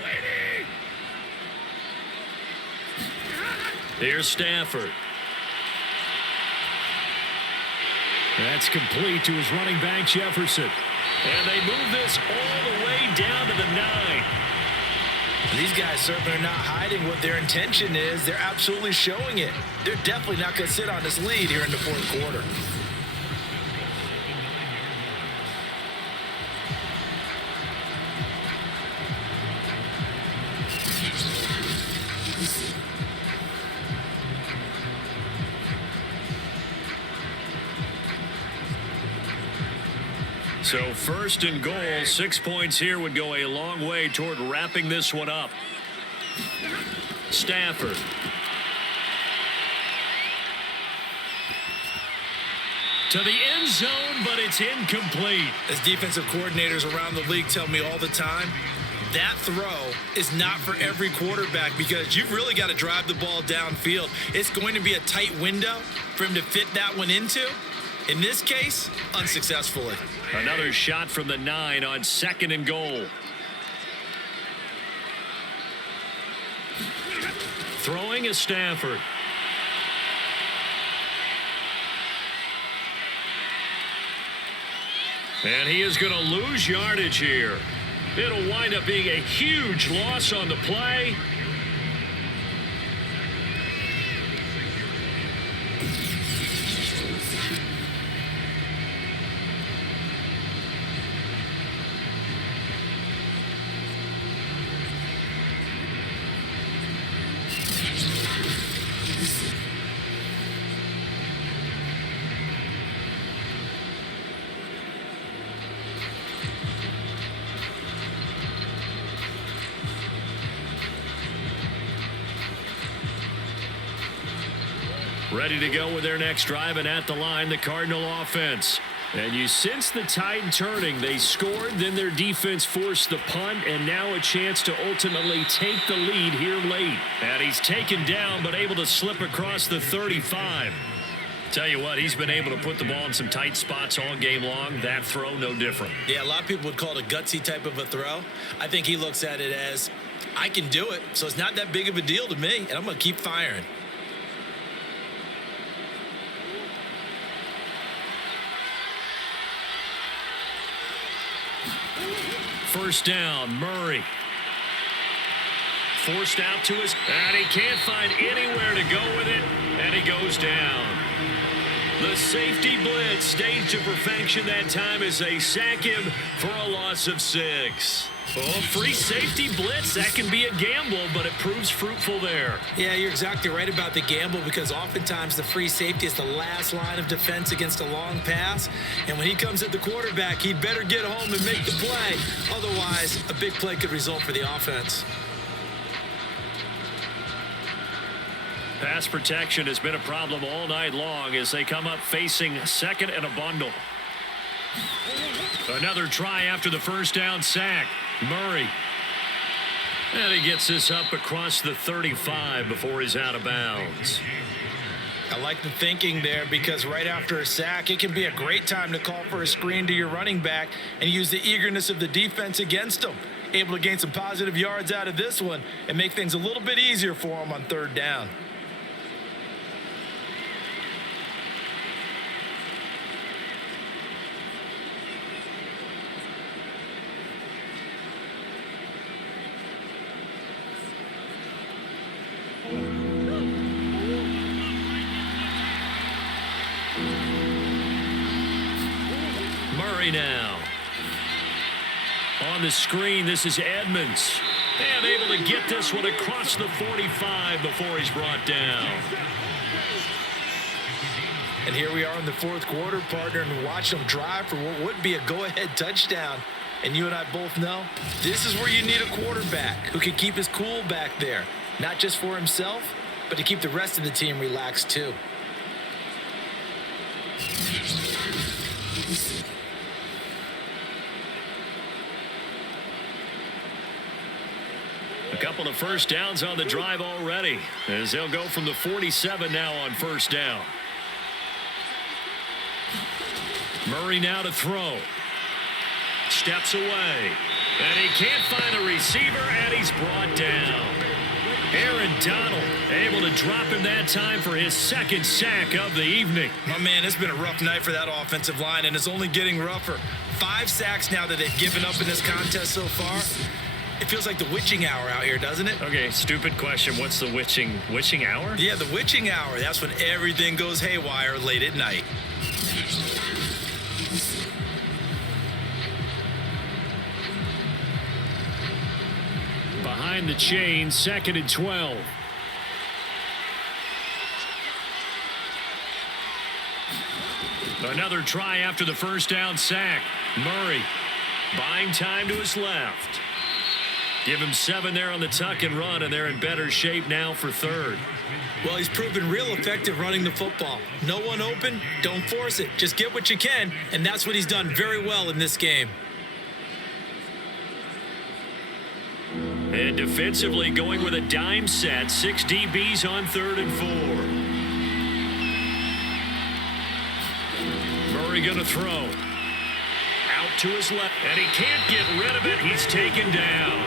Here's Stafford. That's complete to his running back, Jefferson. And they move this all the way down to the 9. These guys certainly are not hiding what their intention is. They're absolutely showing it. They're definitely not going to sit on this lead here in the 4th quarter. So 1st and goal, 6 points here would go a long way toward wrapping this one up. Stafford. To the end zone, but it's incomplete. As defensive coordinators around the league tell me all the time, that throw is not for every quarterback because you've really got to drive the ball downfield. It's going to be a tight window for him to fit that one into. In this case, unsuccessfully. Another shot from the 9 on 2nd and goal. Throwing is Stafford. And he is going to lose yardage here. It'll wind up being a huge loss on the play. Ready to go with their next drive, and at the line, the Cardinal offense. And you sense the tide turning. They scored, then their defense forced the punt, and now a chance to ultimately take the lead here late. And he's taken down, but able to slip across the 35. Tell you what, he's been able to put the ball in some tight spots all game long. That throw, no different. Yeah, a lot of people would call it a gutsy type of a throw. I think he looks at it as, I can do it, so it's not that big of a deal to me, and I'm going to keep firing. First down, Murray. Forced out to his, and he can't find anywhere to go with it, and he goes down. The safety blitz staged to perfection that time as they sack him for a loss of 6. Oh, free safety blitz, that can be a gamble, but it proves fruitful there. Yeah, you're exactly right about the gamble because oftentimes the free safety is the last line of defense against a long pass. And when he comes at the quarterback, he'd better get home and make the play. Otherwise, a big play could result for the offense. Pass protection has been a problem all night long as they come up facing second and a bundle. Another try after the first down sack. Murray. And he gets this up across the 35 before he's out of bounds. I like the thinking there because right after a sack, it can be a great time to call for a screen to your running back and use the eagerness of the defense against him. Able to gain some positive yards out of this one and make things a little bit easier for him on third down. Murray now. On the screen, this is Edmonds. And able to get this one across the 45 before he's brought down. And here we are in the fourth quarter, partner, and watch them drive for what would be a go-ahead touchdown. And you and I both know this is where you need a quarterback who can keep his cool back there, not just for himself, but to keep the rest of the team relaxed too. A couple of first downs on the drive already as they'll go from the 47 now on first down. Murray now to throw. Steps away. And he can't find a receiver, and he's brought down. Aaron Donald able to drop him that time for his second sack of the evening. My man, it's been a rough night for that offensive line, and it's only getting rougher. 5 sacks now that they've given up in this contest so far. It feels like the witching hour out here, doesn't it? Okay, stupid question. What's the witching hour? Yeah, the witching hour. That's when everything goes haywire late at night. Behind the chain, 2nd and 12. Another try after the first down sack. Murray buying time to his left. Give him 7 there on the tuck and run, and they're in better shape now for third. Well, he's proven real effective running the football. No one open, don't force it. Just get what you can, and that's what he's done very well in this game. And defensively going with a dime set, 6 DBs on 3rd and 4. Murray going to throw. Out to his left, and he can't get rid of it. He's taken down.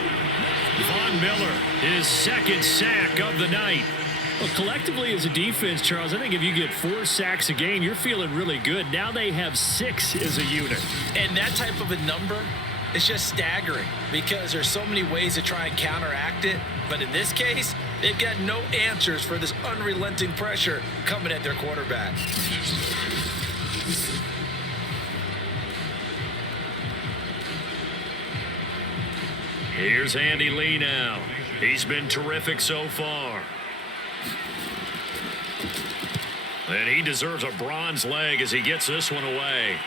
Von Miller, his 2nd sack of the night. Well, collectively as a defense, Charles, I think if you get 4 sacks a game, you're feeling really good. Now they have 6 as a unit. And that type of a number, it's just staggering because there's so many ways to try and counteract it. But in this case, they've got no answers for this unrelenting pressure coming at their quarterback. Here's Andy Lee now. He's been terrific so far. And he deserves a bronze leg as he gets this one away.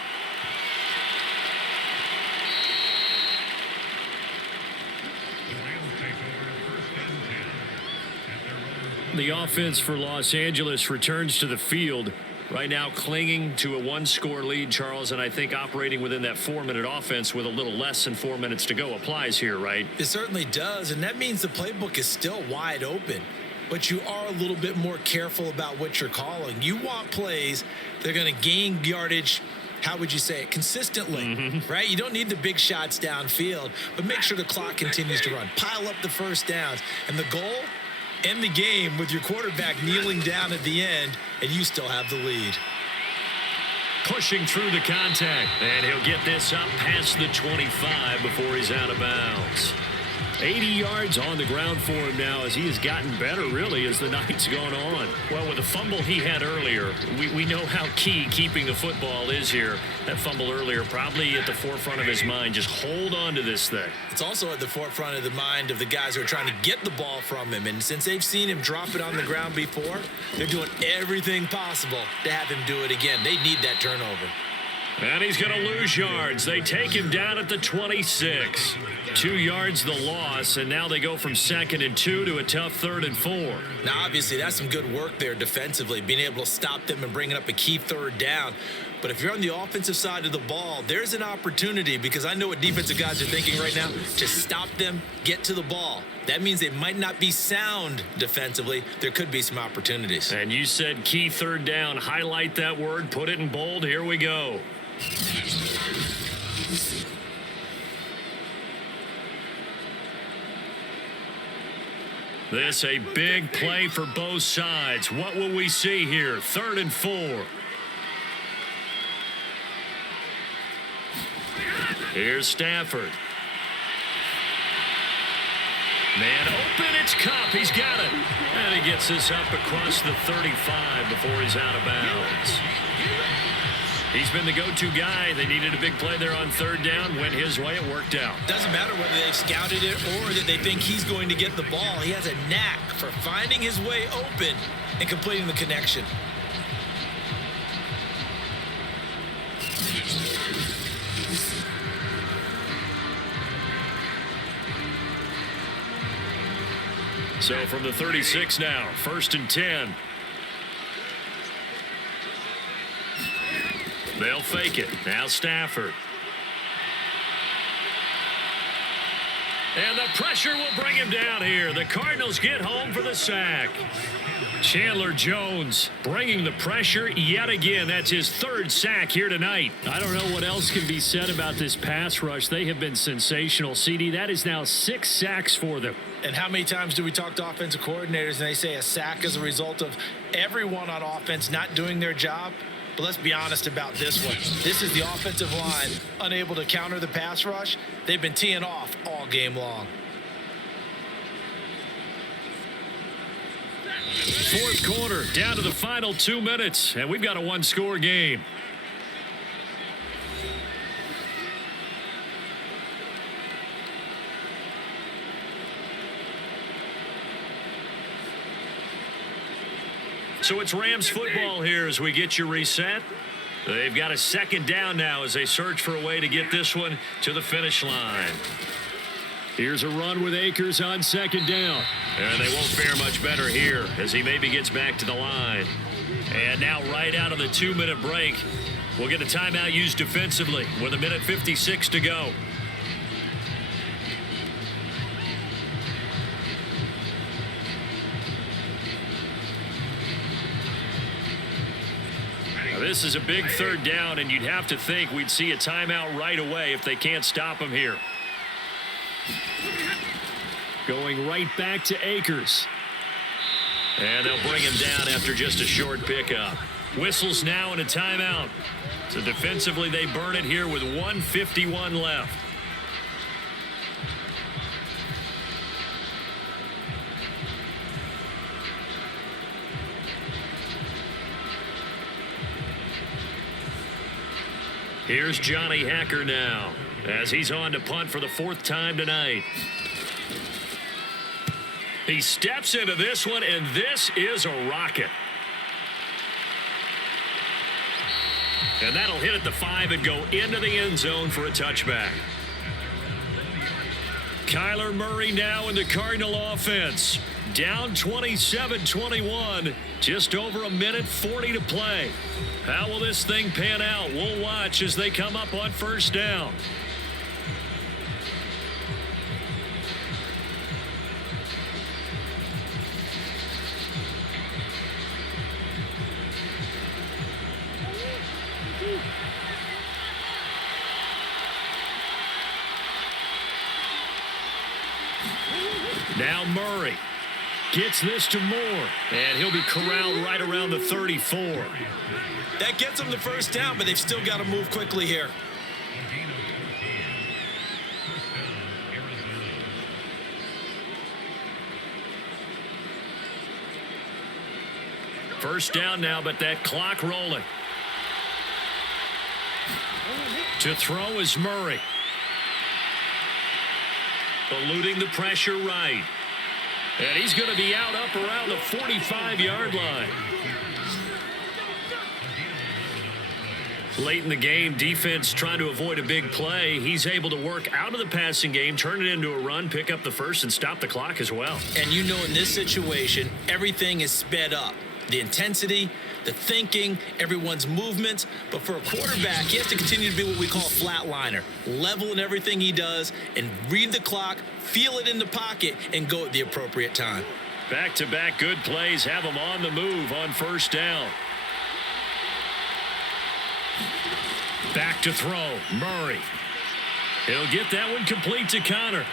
The offense for Los Angeles returns to the field. Right now clinging to a 1-score lead, Charles, and I think operating within that 4-minute offense with a little less than 4 minutes to go applies here, right? It certainly does, and that means the playbook is still wide open. but you are a little bit more careful about what you're calling. You want plays that are going to gain yardage, how would you say it, consistently, right? You don't need the big shots downfield, but make sure the clock continues to run. Pile up the first downs. And the goal, end the game with your quarterback kneeling down at the end, and you still have the lead. Pushing through the contact, and he'll get this up past the 25 before he's out of bounds. 80 yards on the ground for him now as he has gotten better, really, as the night's gone on. Well, with the fumble he had earlier, we know how key keeping the football is here. That fumble earlier probably at the forefront of his mind. Just hold on to this thing. It's also at the forefront of the mind of the guys who are trying to get the ball from him. And since they've seen him drop it on the ground before, they're doing everything possible to have him do it again. They need that turnover. And he's going to lose yards. They take him down at the 26. 2 yards the loss, and now they go from 2nd and 2 to a tough 3rd and 4. Now, obviously, that's some good work there defensively, being able to stop them and bringing up a key 3rd down. But if you're on the offensive side of the ball, there's an opportunity, because I know what defensive guys are thinking right now, to stop them, get to the ball. That means they might not be sound defensively. There could be some opportunities. And you said key 3rd down. Highlight that word. Put it in bold. Here we go. This a big play for both sides. What will we see here? 3rd and 4. Here's Stafford. Man open, it's Cup. He's got it. And he gets this up across the 35 before he's out of bounds. He's been the go-to guy. They needed a big play there on 3rd down. Went his way. It worked out. Doesn't matter whether they've scouted it or that they think he's going to get the ball. He has a knack for finding his way open and completing the connection. So from the 36 now, 1st and 10. They'll fake it. Now Stafford. And the pressure will bring him down here. The Cardinals get home for the sack. Chandler Jones bringing the pressure yet again. That's his 3rd sack here tonight. I don't know what else can be said about this pass rush. They have been sensational. CD, that is now 6 sacks for them. And how many times do we talk to offensive coordinators and they say a sack is a result of everyone on offense not doing their job? But let's be honest about this one. This is the offensive line unable to counter the pass rush. They've been teeing off all game long. 4th quarter, down to the final 2 minutes, and we've got a 1-score game. So it's Rams football here as we get you reset. They've got a 2nd down now as they search for a way to get this one to the finish line. Here's a run with Akers on 2nd down. And they won't fare much better here as he maybe gets back to the line. And now right out of the 2-minute break, we'll get a timeout used defensively with 1:56 to go. This is a big 3rd down, and you'd have to think we'd see a timeout right away if they can't stop him here. Going right back to Akers. And they'll bring him down after just a short pickup. Whistles now and a timeout. So defensively, they burn it here with 1:51 left. Here's Johnny Hacker now as he's on to punt for the 4th time tonight. He steps into this one, and this is a rocket. And that'll hit at the 5 and go into the end zone for a touchback. Kyler Murray now in the Cardinal offense. Down 27-21. Just over 1:40 to play. How will this thing pan out? We'll watch as they come up on 1st down. Now Murray gets this to Moore, and he'll be corralled right around the 34. That gets them the first down, but they've still got to move quickly here. First down now, but that clock rolling. To throw is Murray. Eluding the pressure right. And he's going to be out up around the 45-yard line. Late in the game, defense trying to avoid a big play. He's able to work out of the passing game, turn it into a run, pick up the first, and stop the clock as well. And you know, in this situation, everything is sped up. The intensity, the thinking, everyone's movements. But for a quarterback, he has to continue to be what we call a flatliner. Level in everything he does and read the clock, feel it in the pocket, and go at the appropriate time. Back-to-back good plays have him on the move on first down. Back to throw, Murray. He'll get that one complete to Connor.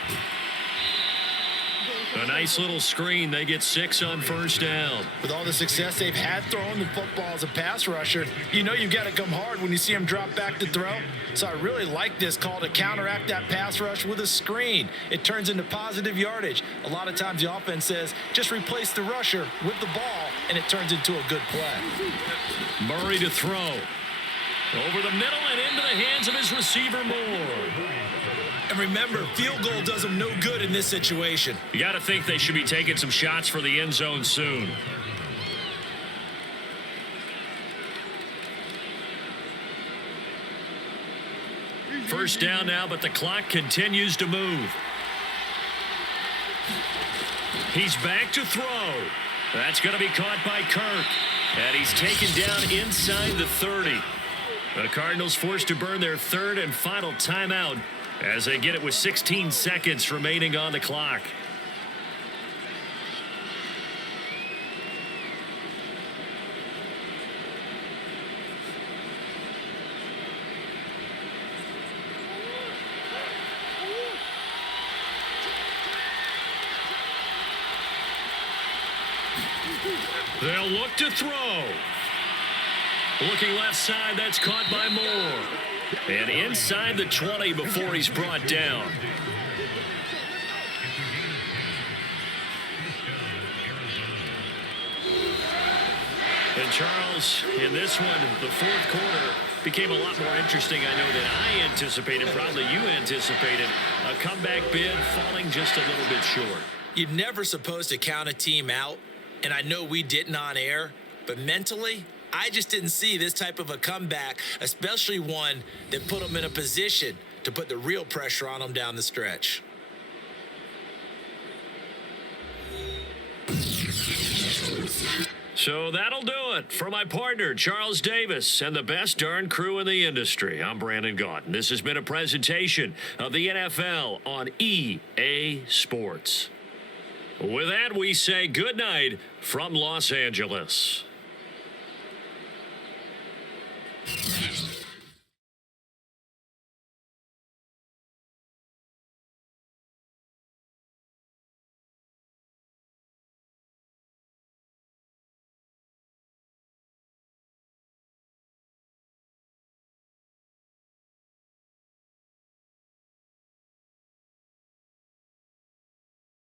A nice little screen. They get 6 on first down. With all the success they've had throwing the football as a pass rusher, you know you've got to come hard when you see them drop back to throw. So I really like this call to counteract that pass rush with a screen. It turns into positive yardage. A lot of times the offense says, just replace the rusher with the ball, and it turns into a good play. Murray to throw. Over the middle and into the hands of his receiver, Moore. And remember, field goal does them no good in this situation. You got to think they should be taking some shots for the end zone soon. First down now, but the clock continues to move. He's back to throw. That's going to be caught by Kirk. And he's taken down inside the 30. The Cardinals forced to burn their third and final timeout as they get it with 16 seconds remaining on the clock. They'll look to throw. Looking left side, that's caught by Moore. And inside the 20 before he's brought down. And Charles, in this one, the fourth quarter became a lot more interesting, I know, than I anticipated. Probably you anticipated. A comeback bid falling just a little bit short. You're never supposed to count a team out, and I know we didn't on air, but mentally, I just didn't see this type of a comeback, especially one that put them in a position to put the real pressure on them down the stretch. So that'll do it for my partner, Charles Davis, and the best darn crew in the industry. I'm Brandon Gaudin. This has been a presentation of the NFL on EA Sports. With that, we say good night from Los Angeles.